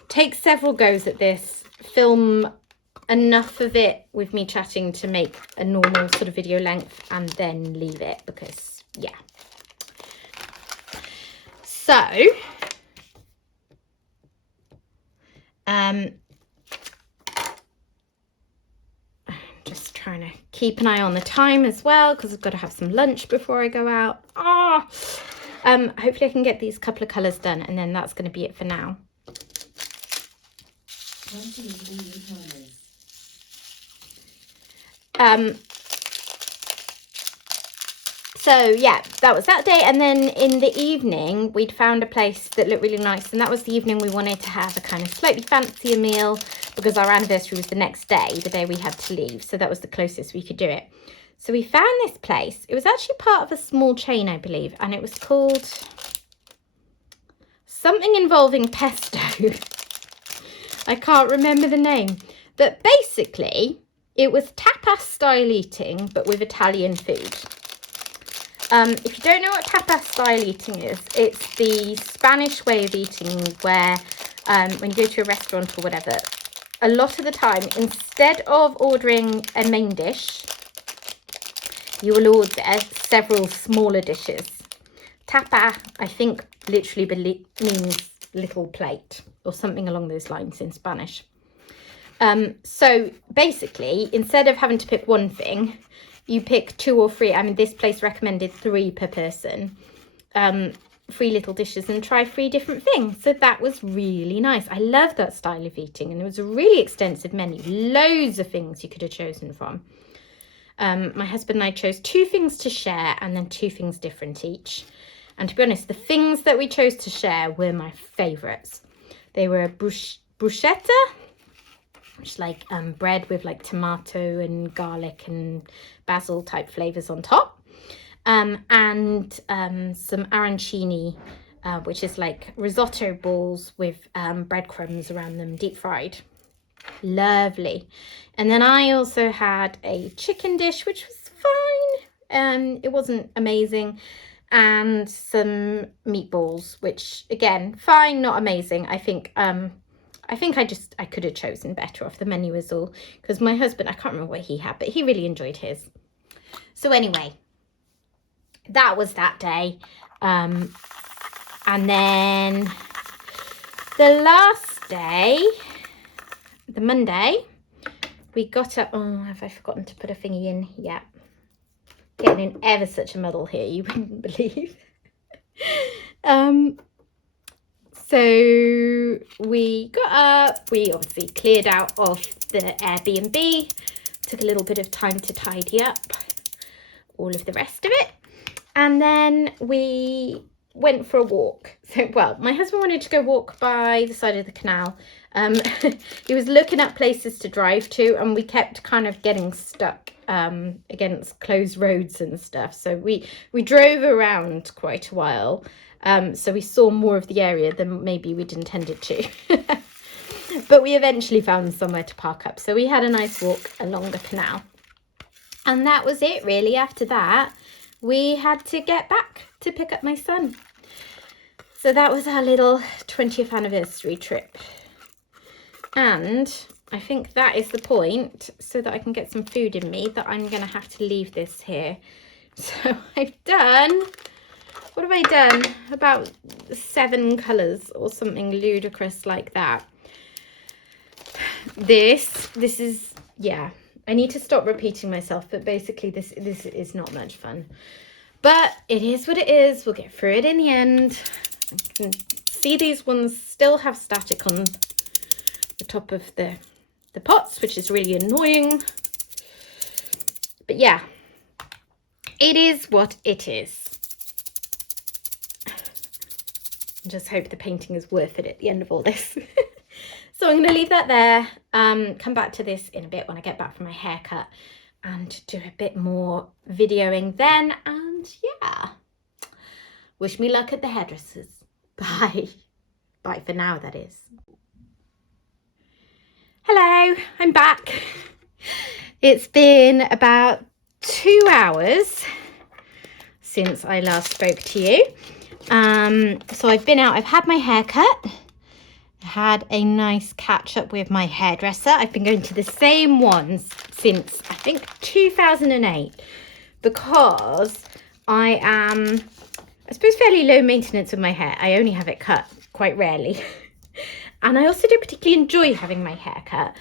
take several goes at this, film enough of it with me chatting to make a normal sort of video length, and then leave it, because yeah. So just trying to keep an eye on the time as well, because I've got to have some lunch before I go out. Hopefully I can get these couple of colours done, and then that's going to be it for now. So yeah, that was that day, and then in the evening we'd found a place that looked really nice, and that was the evening we wanted to have a kind of slightly fancier meal, because our anniversary was the next day, the day we had to leave, so that was the closest we could do it. So we found this place. It was actually part of a small chain, I believe, and it was called something involving pesto. I can't remember the name, but basically it was tapas style eating, but with Italian food. If you don't know what tapas style eating is, it's the Spanish way of eating where when you go to a restaurant or whatever, a lot of the time, instead of ordering a main dish, you will order several smaller dishes. Tapa, I think, literally means little plate or something along those lines in Spanish. So basically, instead of having to pick one thing, you pick 2 or 3. I mean, this place recommended 3 per person, 3 little dishes, and try 3 different things. So that was really nice. I love that style of eating, and it was a really extensive menu, loads of things you could have chosen from. My husband and I chose 2 things to share, and then 2 things different each. And to be honest, the things that we chose to share were my favourites. They were bruschetta, which is like bread with like tomato and garlic and basil type flavours on top, and some arancini, which is like risotto balls with breadcrumbs around them, deep fried. Lovely. And then I also had a chicken dish, which was fine. It wasn't amazing. And some meatballs, which again, fine, not amazing. I think I could have chosen better off the menu as all, because my husband, I can't remember what he had, but he really enjoyed his. So anyway, that was that day. And then the last day, the Monday, we got up. Oh, have I forgotten to put a thingy in? Yeah. Getting in ever such a muddle here, you wouldn't believe. So we got up, we obviously cleared out of the Airbnb, took a little bit of time to tidy up all of the rest of it, and then we went for a walk. So, well, my husband wanted to go walk by the side of the canal. He was looking at places to drive to, and we kept kind of getting stuck against closed roads and stuff. So we drove around quite a while. So we saw more of the area than maybe we'd intended to. But we eventually found somewhere to park up. So we had a nice walk along the canal. And that was it, really. After that, we had to get back to pick up my son. So that was our little 20th anniversary trip. And I think that is the point, so that I can get some food in me, that I'm going to have to leave this here. So I've done... What have I done? About 7 colours or something ludicrous like that. This is, yeah, I need to stop repeating myself, but basically this is not much fun. But it is what it is. We'll get through it in the end. I can see these ones still have static on the top of the pots, which is really annoying. But yeah, it is what it is. Just hope the painting is worth it at the end of all this. So I'm going to leave that there. Come back to this in a bit when I get back from my haircut and do a bit more videoing then. And yeah, wish me luck at the hairdressers. Bye. Bye for now, that is. Hello, I'm back. It's been about 2 hours since I last spoke to you. So I've been out, I've had my hair cut. I had a nice catch up with my hairdresser. I've been going to the same ones since I think 2008 because I am, I suppose, fairly low maintenance with my hair. I only have it cut quite rarely. And I also don't particularly enjoy having my hair cut.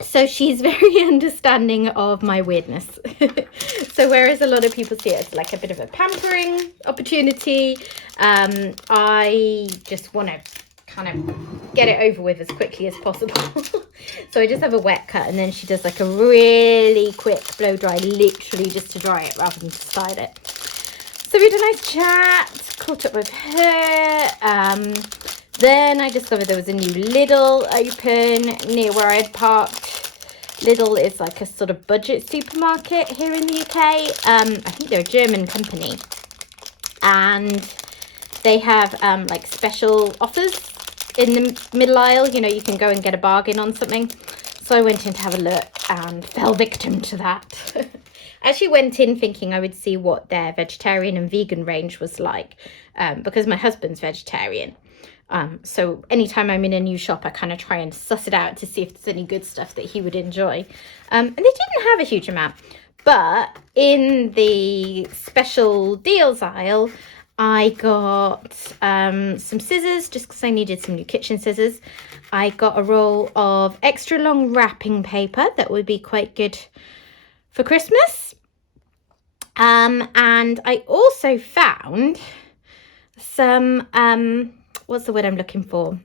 So she's very understanding of my weirdness. So whereas a lot of people see it as like a bit of a pampering opportunity, I just want to kind of get it over with as quickly as possible. So I just have a wet cut, and then she does like a really quick blow dry, literally just to dry it rather than to style it. So we had a nice chat, caught up with her. Then I discovered there was a new Lidl open near where I'd parked. Lidl is like a sort of budget supermarket here in the UK. I think they're a German company. And they have like special offers in the middle aisle. You know, you can go and get a bargain on something. So I went in to have a look and fell victim to that. I actually went in thinking I would see what their vegetarian and vegan range was like, because my husband's vegetarian. So anytime I'm in a new shop, I kind of try and suss it out to see if there's any good stuff that he would enjoy. And they didn't have a huge amount, but in the special deals aisle, I got some scissors just because I needed some new kitchen scissors. I got a roll of extra long wrapping paper that would be quite good for Christmas. And I also found some, what's the word I'm looking for?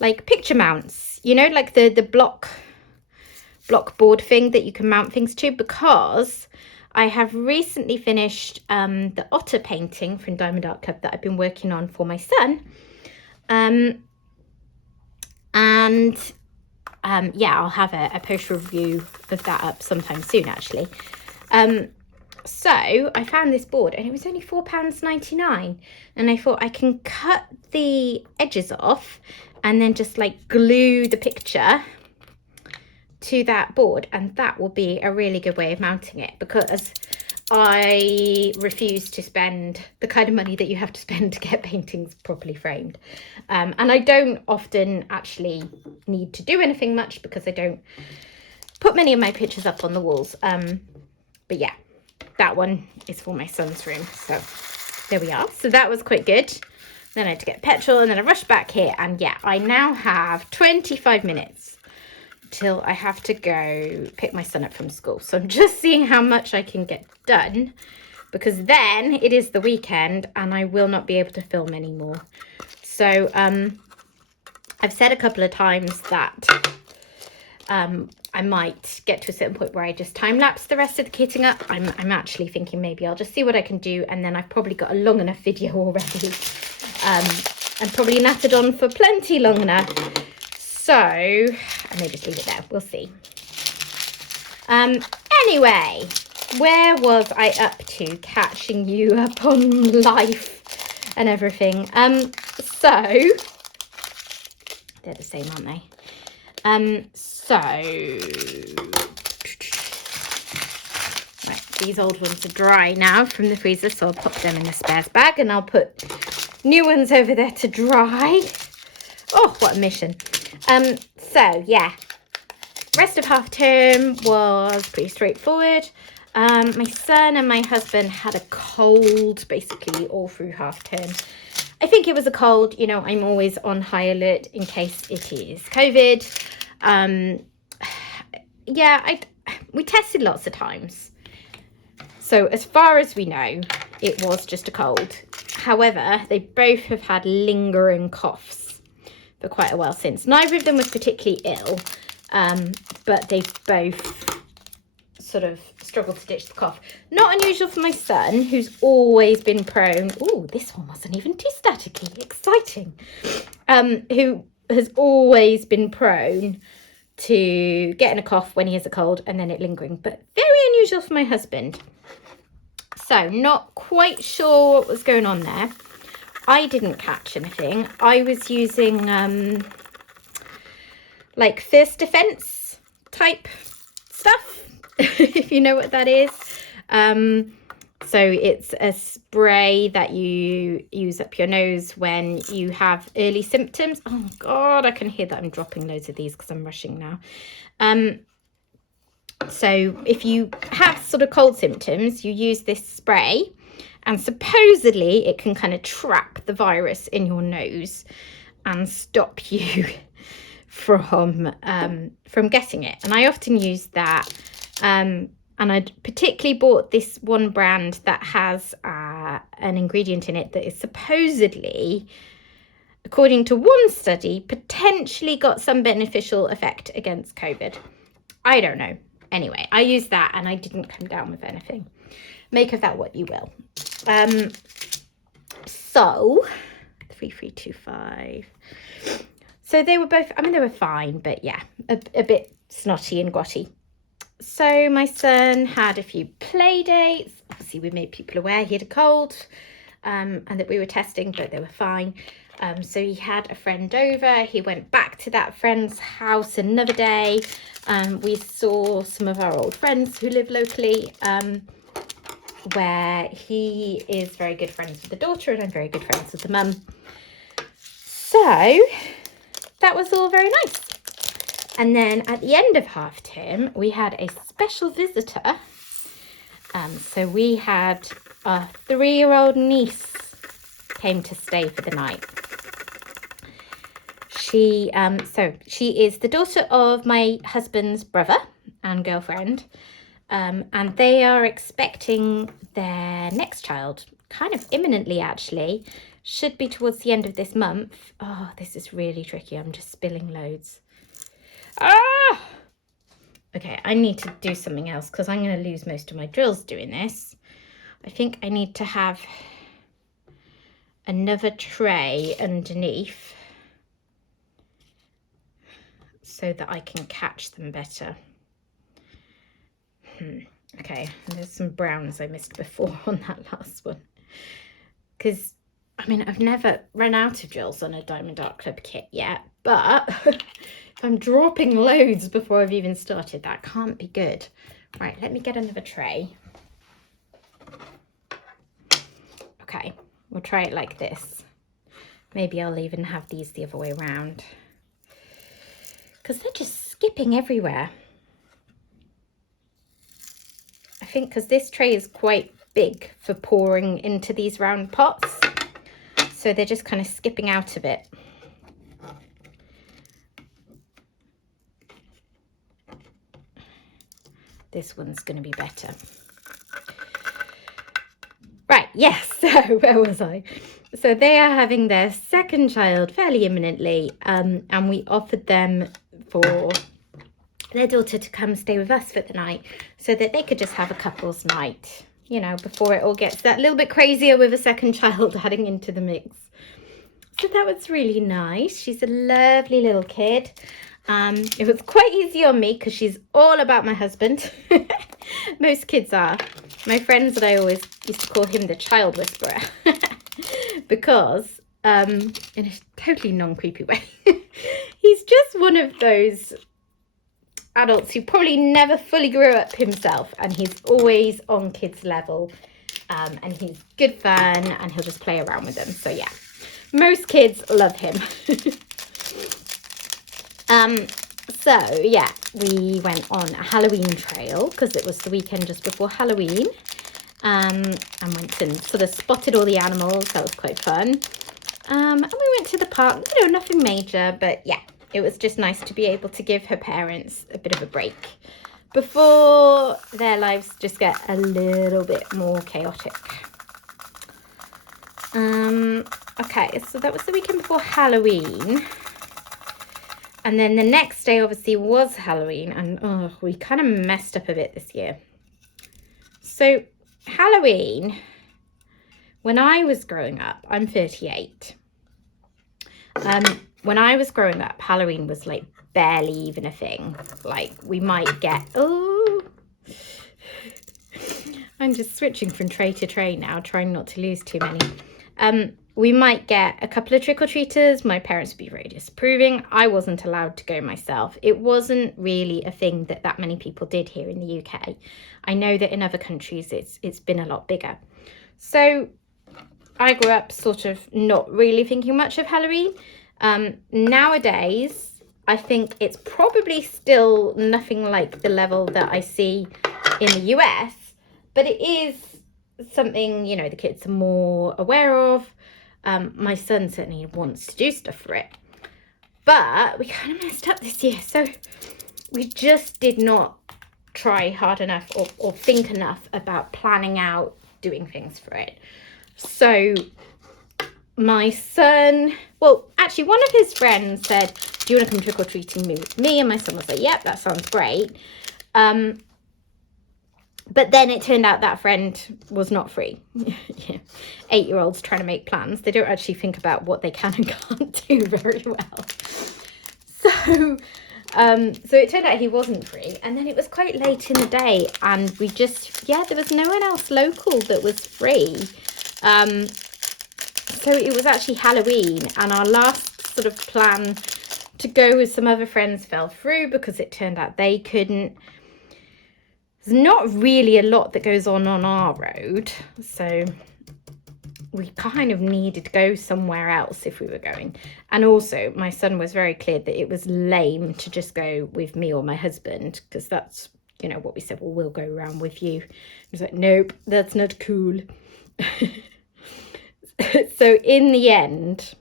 Like picture mounts, you know, like the block board thing that you can mount things to, because I have recently finished the otter painting from Diamond Art Club that I've been working on for my son. Yeah, I'll have a post review of that up sometime soon, actually. So I found this board and it was only £4.99, and I thought I can cut the edges off and then just like glue the picture to that board, and that will be a really good way of mounting it, because I refuse to spend the kind of money that you have to spend to get paintings properly framed. And I don't often actually need to do anything much because I don't put many of my pictures up on the walls. But yeah, that one is for my son's room. So there we are. So that was quite good. Then I had to get petrol and then I rushed back here. And yeah, I now have 25 minutes till I have to go pick my son up from school. So I'm just seeing how much I can get done, because then it is the weekend and I will not be able to film anymore. So I've said a couple of times that I might get to a certain point where I just time lapse the rest of the kitting up. I'm actually thinking maybe I'll just see what I can do, and then I've probably got a long enough video already. I'm probably nattered on for plenty long enough. So I may just leave it there. We'll see. Anyway, where was I up to catching you up on life and everything? So they're the same, aren't they? Right, these old ones are dry now from the freezer, so I'll pop them in the spares bag and I'll put new ones over there to dry. Oh, what a mission. So yeah, rest of half term was pretty straightforward. My son and my husband had a cold basically all through half term. I think it was a cold. You know, I'm always on high alert in case it is COVID. Yeah, we tested lots of times. So as far as we know, it was just a cold. However, they both have had lingering coughs for quite a while since. Neither of them was particularly ill, but they've both sort of struggled to ditch the cough. Not unusual for my son, who's always been prone. Oh, this one wasn't even too staticky. Exciting. Who has always been prone to getting a cough when he has a cold and then it lingering, but very unusual for my husband. So not quite sure what was going on there. I didn't catch anything. I was using like first defense type stuff, if you know what that is. So it's a spray that you use up your nose when you have early symptoms. Oh God, I can hear that I'm dropping loads of these because I'm rushing now. So if you have sort of cold symptoms, you use this spray, and supposedly it can kind of trap the virus in your nose and stop you from getting it. And I often use that. And I particularly bought this one brand that has an ingredient in it that is supposedly, according to one study, potentially got some beneficial effect against COVID. I don't know. Anyway, I used that and I didn't come down with anything. Make of that what you will. So 3325. So they were both, I mean, they were fine, but yeah, a bit snotty and grotty. So my son had a few play dates. Obviously, we made people aware he had a cold and that we were testing, but they were fine. So he had a friend over. He went back to that friend's house another day. We saw some of our old friends who live locally, where he is very good friends with the daughter and I'm very good friends with the mum. So that was all very nice. And then at the end of half term, we had a special visitor. So we had a 3-year-old niece came to stay for the night. She is the daughter of my husband's brother and girlfriend. And they are expecting their next child, kind of imminently actually. Should be towards the end of this month. Oh, this is really tricky. I'm just spilling loads. Ah! Okay, I need to do something else because I'm going to lose most of my drills doing this. I think I need to have another tray underneath so that I can catch them better. Okay, there's some browns I missed before on that last one. Because, I mean, I've never run out of drills on a Diamond Art Club kit yet, but if I'm dropping loads before I've even started, that can't be good. Right, let me get another tray. Okay, we'll try it like this. Maybe I'll even have these the other way around. Because they're just skipping everywhere. I think because this tray is quite big for pouring into these round pots. So they're just kind of skipping out of it. This one's going to be better. Right, yes, so where was I? So they are having their second child fairly imminently, and we offered them for their daughter to come stay with us for the night so that they could just have a couple's night, you know, before it all gets that little bit crazier with a second child adding into the mix. So that was really nice. She's a lovely little kid. It was quite easy on me because she's all about my husband. Most kids are. My friends and I always used to call him the child whisperer because, in a totally non-creepy way, he's just one of those adults who probably never fully grew up himself, and he's always on kids level, and he's good fun and he'll just play around with them. So yeah, most kids love him. So yeah, we went on a Halloween trail because it was the weekend just before Halloween, and went and sort of spotted all the animals. That was quite fun. And we went to the park, nothing major, but yeah, it was just nice to be able to give her parents a bit of a break before their lives just get a little bit more chaotic. Okay, so that was the weekend before Halloween. And then the next day obviously was Halloween, and we kind of messed up a bit this year. So Halloween, when I was growing up, I'm 38. When I was growing up, Halloween was like barely even a thing. Like we might get, I'm just switching from tray to tray now, trying not to lose too many. We might get a couple of trick-or-treaters. My parents would be very disapproving. I wasn't allowed to go myself. It wasn't really a thing that many people did here in the UK. I know that in other countries it's been a lot bigger. So I grew up sort of not really thinking much of Halloween. Nowadays, I think it's probably still nothing like the level that I see in the US, but it is something, the kids are more aware of. My son certainly wants to do stuff for it, but we kind of messed up this year. So we just did not try hard enough or think enough about planning out doing things for it. So my son, well, actually one of his friends said, do you want to come trick-or-treating with me? And my son was like, yep, that sounds great. But then it turned out that friend was not free. Yeah. 8-year-olds trying to make plans. They don't actually think about what they can and can't do very well. So it turned out he wasn't free. And then it was quite late in the day. And we just, there was no one else local that was free. So it was actually Halloween. And our last sort of plan to go with some other friends fell through because it turned out they couldn't. There's not really a lot that goes on our road, so we kind of needed to go somewhere else if we were going. And also, my son was very clear that it was lame to just go with me or my husband, because that's, what we said, well, we'll go around with you. He was like, nope, that's not cool. So in the end,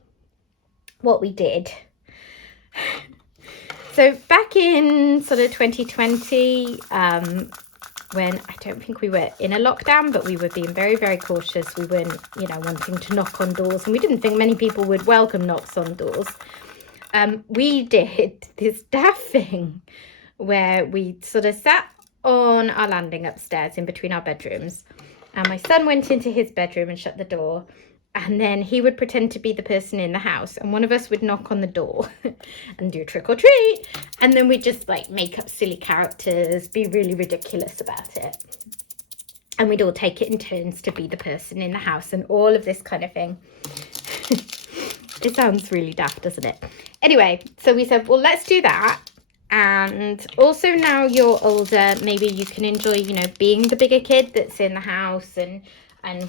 what we did... So back in sort of 2020... when I don't think we were in a lockdown, but we were being very, very cautious. We weren't, wanting to knock on doors, and we didn't think many people would welcome knocks on doors. We did this daft thing where we sort of sat on our landing upstairs in between our bedrooms, and my son went into his bedroom and shut the door, and then he would pretend to be the person in the house, and one of us would knock on the door and do trick or treat, and then we'd just like make up silly characters, be really ridiculous about it, and we'd all take it in turns to be the person in the house and all of this kind of thing. It sounds really daft, doesn't it? Anyway, so we said, well, let's do that. And also now you're older, maybe you can enjoy, being the bigger kid that's in the house, and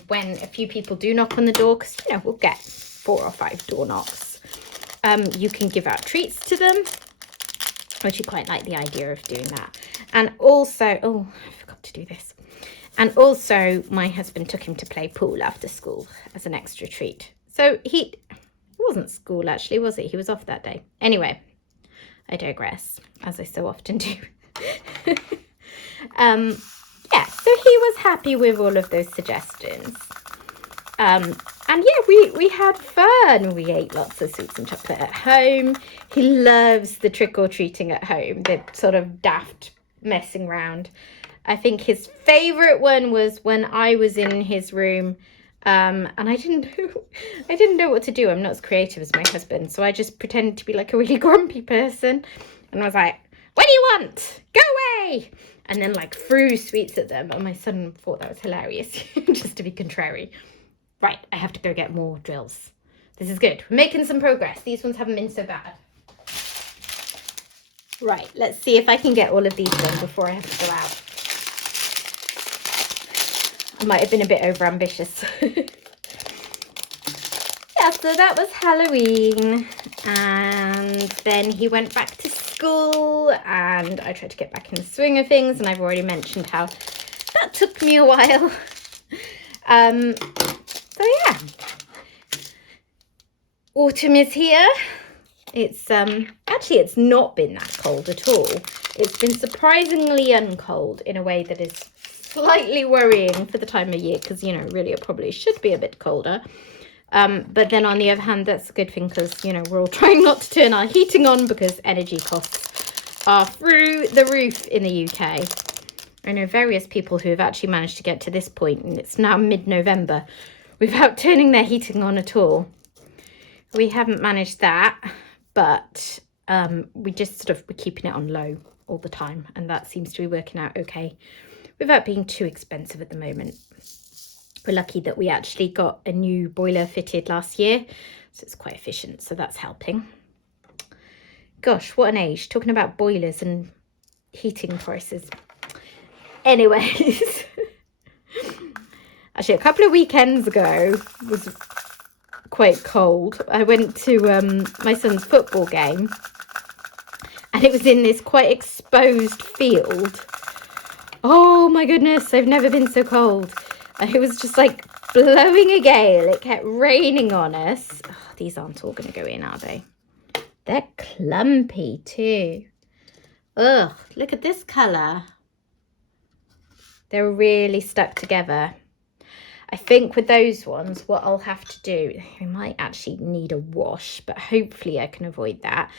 when a few people do knock on the door, because, we'll get 4 or 5 door knocks, you can give out treats to them, which you quite like the idea of doing that. And also, I forgot to do this. And also, my husband took him to play pool after school as an extra treat. So it wasn't school, actually, was it? He was off that day. Anyway, I digress, as I so often do. So he was happy with all of those suggestions. And we had fun. We ate lots of sweets and chocolate at home. He loves the trick-or-treating at home, the sort of daft messing around. I think his favourite one was when I was in his room, and I didn't know what to do. I'm not as creative as my husband, so I just pretended to be like a really grumpy person, and I was like, what do you want? Go away! And then like threw sweets at them, and my son thought that was hilarious, just to be contrary. Right, I have to go get more drills. This is good. We're making some progress. These ones haven't been so bad. Right, let's see if I can get all of these done before I have to go out. I might have been a bit overambitious. Yeah, so that was Halloween. And then he went back to school and I tried to get back in the swing of things, and I've already mentioned how that took me a while. So yeah, autumn is here. It's actually it's not been that cold at all. It's been surprisingly uncold in a way that is slightly worrying for the time of year, because, you know, really it probably should be a bit colder. But then on the other hand, that's a good thing, because, you know, we're all trying not to turn our heating on because energy costs are through the roof in the UK. I know various people who have actually managed to get to this point, and it's now mid-November, without turning their heating on at all. We haven't managed that, but we just sort of, we're keeping it on low all the time, and that seems to be working out okay without being too expensive at the moment. We're lucky that we actually got a new boiler fitted last year, so it's quite efficient, so that's helping. Gosh, what an age, talking about boilers and heating prices. Anyways, actually a couple of weekends ago was quite cold. I went to my son's football game, and it was in this quite exposed field. Oh my goodness, I've never been so cold. And it was just like blowing a gale. It kept raining on us. Oh, these aren't all going to go in, are they? They're clumpy too. Ugh, look at this colour. They're really stuck together. I think with those ones, what I'll have to do, we might actually need a wash, but hopefully I can avoid that.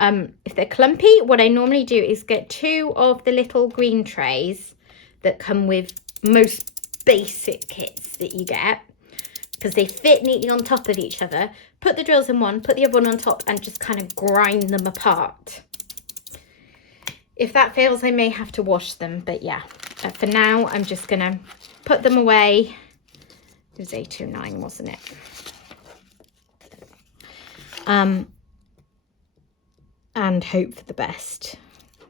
If they're clumpy, what I normally do is get 2 of the little green trays that come with most basic kits that you get, because they fit neatly on top of each other. Put the drills in one, put the other one on top, and just kind of grind them apart. If that fails, I may have to wash them, but yeah, for now, I'm just going to put them away. It was 809, wasn't it? And hope for the best.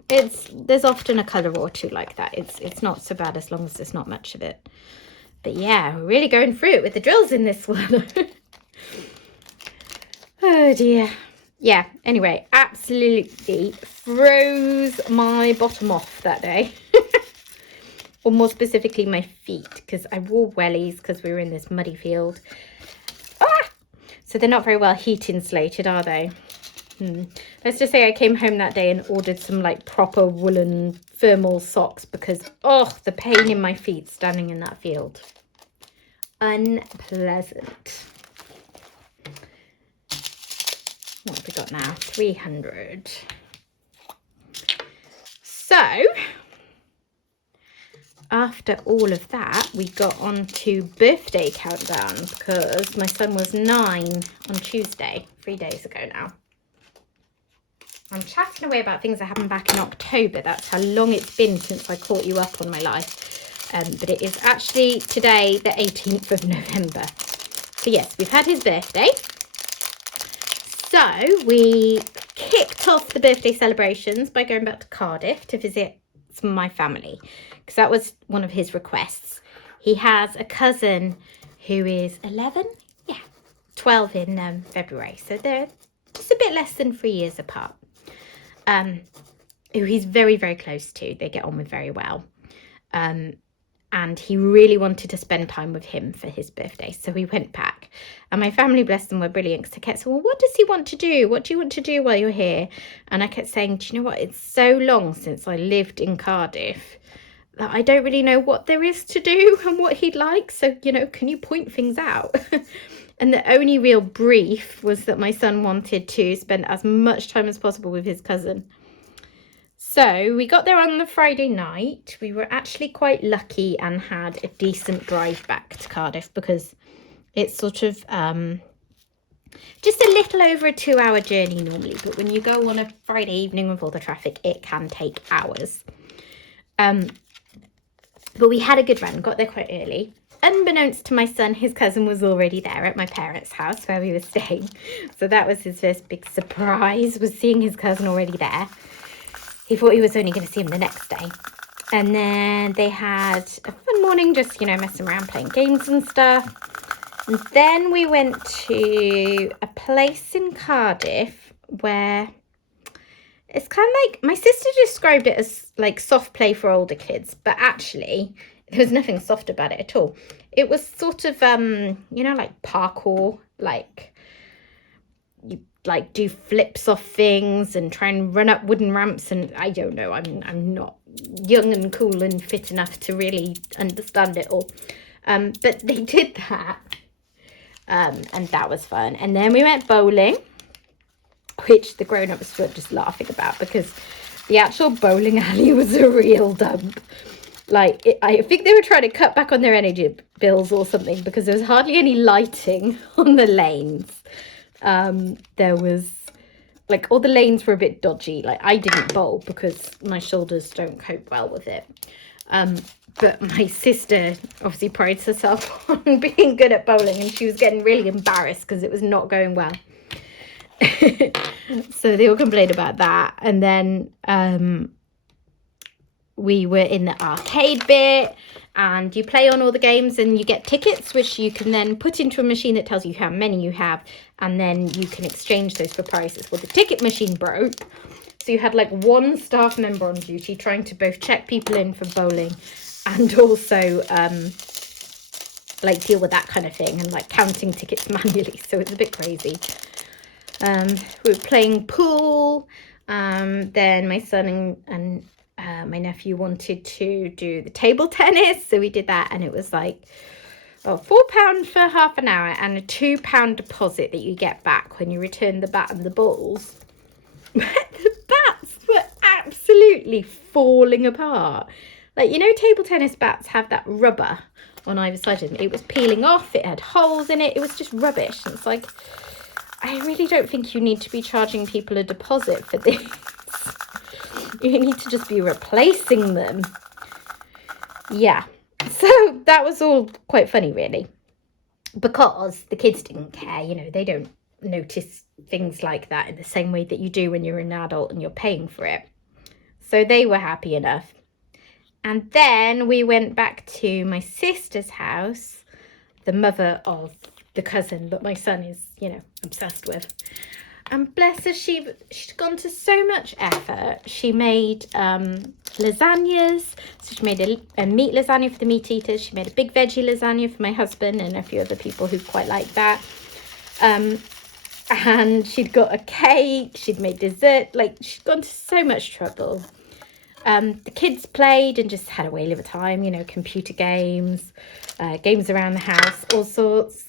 There's often a colour or two like that. It's not so bad as long as there's not much of it. But yeah, we're really going through it with the drills in this one. Oh dear. Yeah, anyway, absolutely froze my bottom off that day. Or more specifically my feet, because I wore wellies because we were in this muddy field. Ah! So they're not very well heat insulated, are they? Let's just say I came home that day and ordered some like proper woolen thermal socks, because the pain in my feet standing in that field. Unpleasant. What have we got now? 300. So after all of that, we got on to birthday countdown, because my son was 9 on Tuesday, 3 days ago now. I'm chatting away about things that happened back in October. That's how long it's been since I caught you up on my life. But it is actually today, the 18th of November. So yes, we've had his birthday. So we kicked off the birthday celebrations by going back to Cardiff to visit my family, because that was one of his requests. He has a cousin who is 11, 12 in February, so they're just a bit less than 3 years apart. Who he's very, very close to. They get on with very well. And he really wanted to spend time with him for his birthday, so we went back. And my family, bless them, were brilliant, because I kept saying, well, what does he want to do? What do you want to do while you're here? And I kept saying, do you know what? It's so long since I lived in Cardiff that I don't really know what there is to do and what he'd like. So, you know, can you point things out? And the only real brief was that my son wanted to spend as much time as possible with his cousin. So we got there on the Friday night. We were actually quite lucky and had a decent drive back to Cardiff, because it's sort of just a little over a 2-hour journey normally. But when you go on a Friday evening with all the traffic, it can take hours. But we had a good run, got there quite early. Unbeknownst to my son, his cousin was already there at my parents' house where we were staying. So that was his first big surprise, was seeing his cousin already there. He thought he was only going to see him the next day. And then they had a fun morning, just, you know, messing around, playing games and stuff. And then we went to a place in Cardiff where It's kind of like, my sister described it as like soft play for older kids, but actually there was nothing soft about it at all. It was sort of, you know, like parkour, like you like do flips off things and try and run up wooden ramps. And I don't know, I'm not young and cool and fit enough to really understand it all. But they did that. And that was fun. And then we went bowling, which the grown-ups were just laughing about because the actual bowling alley was a real dump. Like, I think they were trying to cut back on their energy bills or something because there was hardly any lighting on the lanes. There was, like, all the lanes were a bit dodgy. Like, I didn't bowl because my shoulders don't cope well with it. But my sister obviously prides herself on being good at bowling, and she was getting really embarrassed because it was not going well. So they all complained about that. And then we were in the arcade bit, and you play on all the games and you get tickets, which you can then put into a machine that tells you how many you have, and then you can exchange those for prizes. Well, the ticket machine broke, so you had like one staff member on duty trying to both check people in for bowling and also like deal with that kind of thing and like counting tickets manually. So it's a bit crazy. We were playing pool. Then my son and my nephew wanted to do the table tennis, so we did that, and it was like £4 for half an hour and a £2 deposit that you get back when you return the bat and the balls. But the bats were absolutely falling apart. Like, you know, table tennis bats have that rubber on either side of them. It was peeling off, it had holes in it, it was just rubbish. And it's like, I really don't think you need to be charging people a deposit for this. You need to just be replacing them. Yeah. So that was all quite funny, really. Because the kids didn't care, you know, they don't notice things like that in the same way that you do when you're an adult and you're paying for it. So they were happy enough. And then we went back to my sister's house, the mother of the cousin that my son is, you know, obsessed with. And bless her, she'd gone to so much effort. She made lasagnas. So she made a meat lasagna for the meat eaters. She made a big veggie lasagna for my husband and a few other people who quite like that. And she'd got a cake. She'd made dessert. Like, she'd gone to so much trouble. The kids played and just had a whale of a time, you know, computer games, games around the house, all sorts.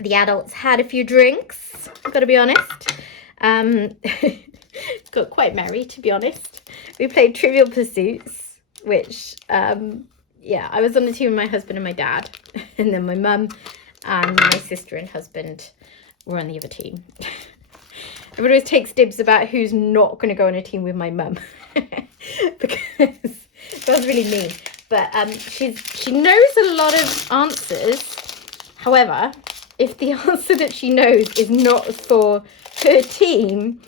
The adults had a few drinks, I've got to be honest. Got quite merry, to be honest. We played Trivial Pursuits, which, yeah, I was on the team with my husband and my dad. And then my mum and my sister and husband were on the other team. Everyone always takes dibs about who's not going to go on a team with my mum. Because that was really mean. But she knows a lot of answers. However, if the answer that she knows is not for her team,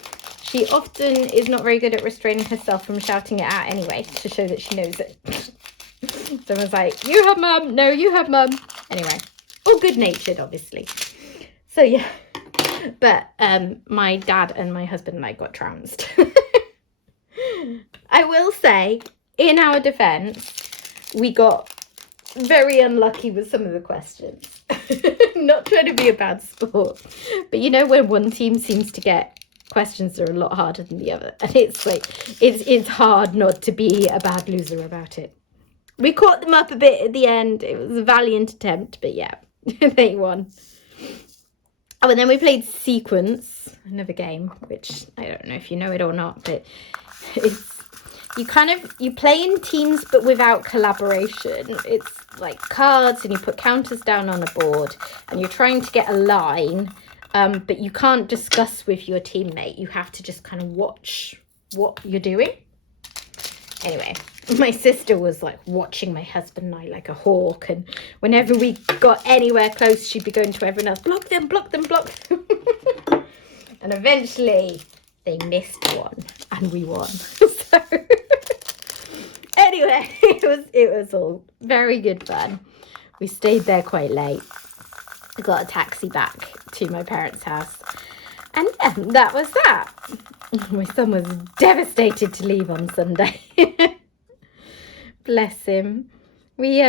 she often is not very good at restraining herself from shouting it out anyway to show that she knows it. Someone's like, you have mum, no, you have mum. Anyway, all good-natured, obviously. So, yeah. But my dad and my husband and I got trounced. I will say, in our defence, we got very unlucky with some of the questions. Not trying to be a bad sport, but you know when one team seems to get questions that are a lot harder than the other, and it's like it's hard not to be a bad loser about it. We caught them up a bit at the end. It was a valiant attempt, but yeah, they won. Oh, and then we played Sequence, another game, which I don't know if you know it or not, but it's you play in teams but without collaboration. It's like cards and you put counters down on a board and you're trying to get a line, but you can't discuss with your teammate. You have to just kind of watch what you're doing. Anyway, my sister was like watching my husband and I like a hawk, and whenever we got anywhere close, she'd be going to everyone else, block them, block them, block them. And eventually they missed one and we won. So anyway, it was all very good fun. We stayed there quite late. I got a taxi back to my parents' house, and yeah, that was that. My son was devastated to leave on Sunday. Bless him. We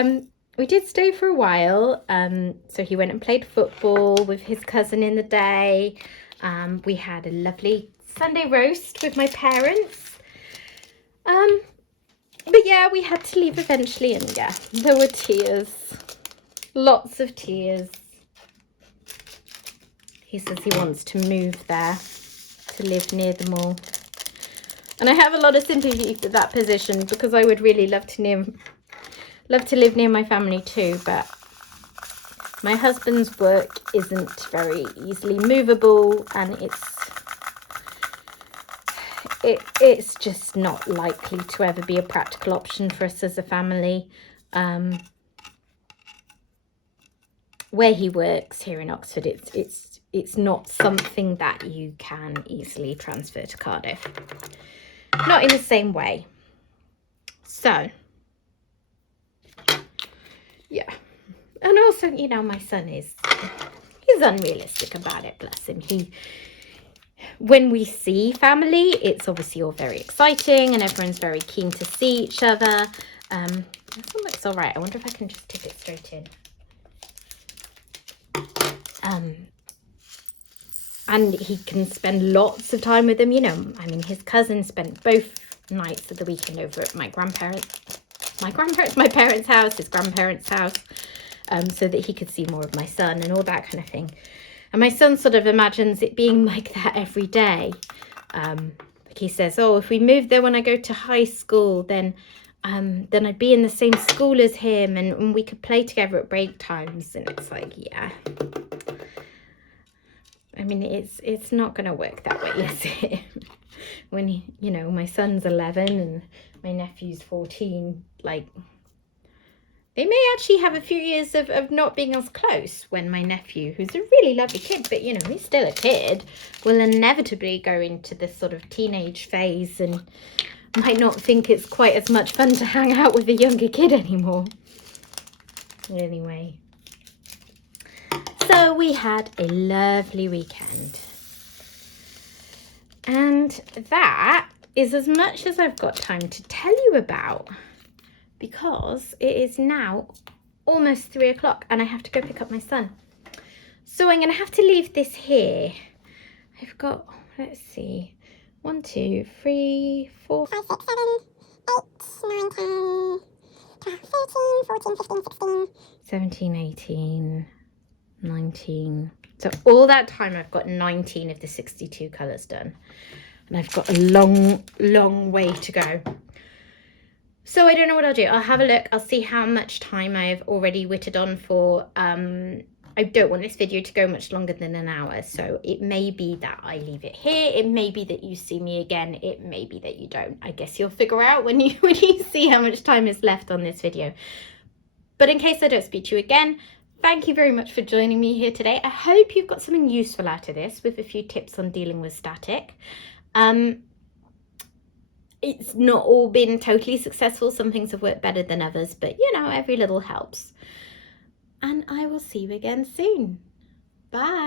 did stay for a while. So he went and played football with his cousin in the day. We had a lovely Sunday roast with my parents. But yeah, we had to leave eventually, and yeah, there were tears. Lots of tears. He says he wants to move there, to live near them all. And I have a lot of sympathy for that position, because I would really love to live near my family too, but my husband's work isn't very easily movable, and it's just not likely to ever be a practical option for us as a family. Where he works here in Oxford, it's not something that you can easily transfer to Cardiff. Not in the same way. So, yeah. And also, you know, my son he's unrealistic about it, bless him. When we see family, it's obviously all very exciting and everyone's very keen to see each other. This one looks all right. I wonder if I can just tip it straight in. And he can spend lots of time with them, you know. I mean, his cousin spent both nights of the weekend over at my parents' house, his grandparents' house, so that he could see more of my son and all that kind of thing. And my son sort of imagines it being like that every day. Like he says, oh, if we moved there when I go to high school, then I'd be in the same school as him, and we could play together at break times. And it's like, yeah. I mean, it's not going to work that way, is it? When, you know, my son's 11 and my nephew's 14, like, they may actually have a few years of not being as close when my nephew, who's a really lovely kid, but, you know, he's still a kid, will inevitably go into this sort of teenage phase and might not think it's quite as much fun to hang out with a younger kid anymore. Anyway. So we had a lovely weekend. And that is as much as I've got time to tell you about, because it is now almost 3 o'clock and I have to go pick up my son. So I'm going to have to leave this here. I've got, let's see, 1, 2, 3, 4, 5, 6, 7, 8, 9, 10, 13, 14, 15, 16, 17, 18, 19. So all that time I've got 19 of the 62 colours done. And I've got a long way to go. So I don't know what I'll do. I'll have a look. I'll see how much time I've already whittled on for. I don't want this video to go much longer than an hour. So it may be that I leave it here. It may be that you see me again. It may be that you don't. I guess you'll figure out when you see how much time is left on this video. But in case I don't speak to you again, thank you very much for joining me here today. I hope you've got something useful out of this with a few tips on dealing with static. It's not all been totally successful. Some things have worked better than others, but you know, every little helps. And I will see you again soon. Bye.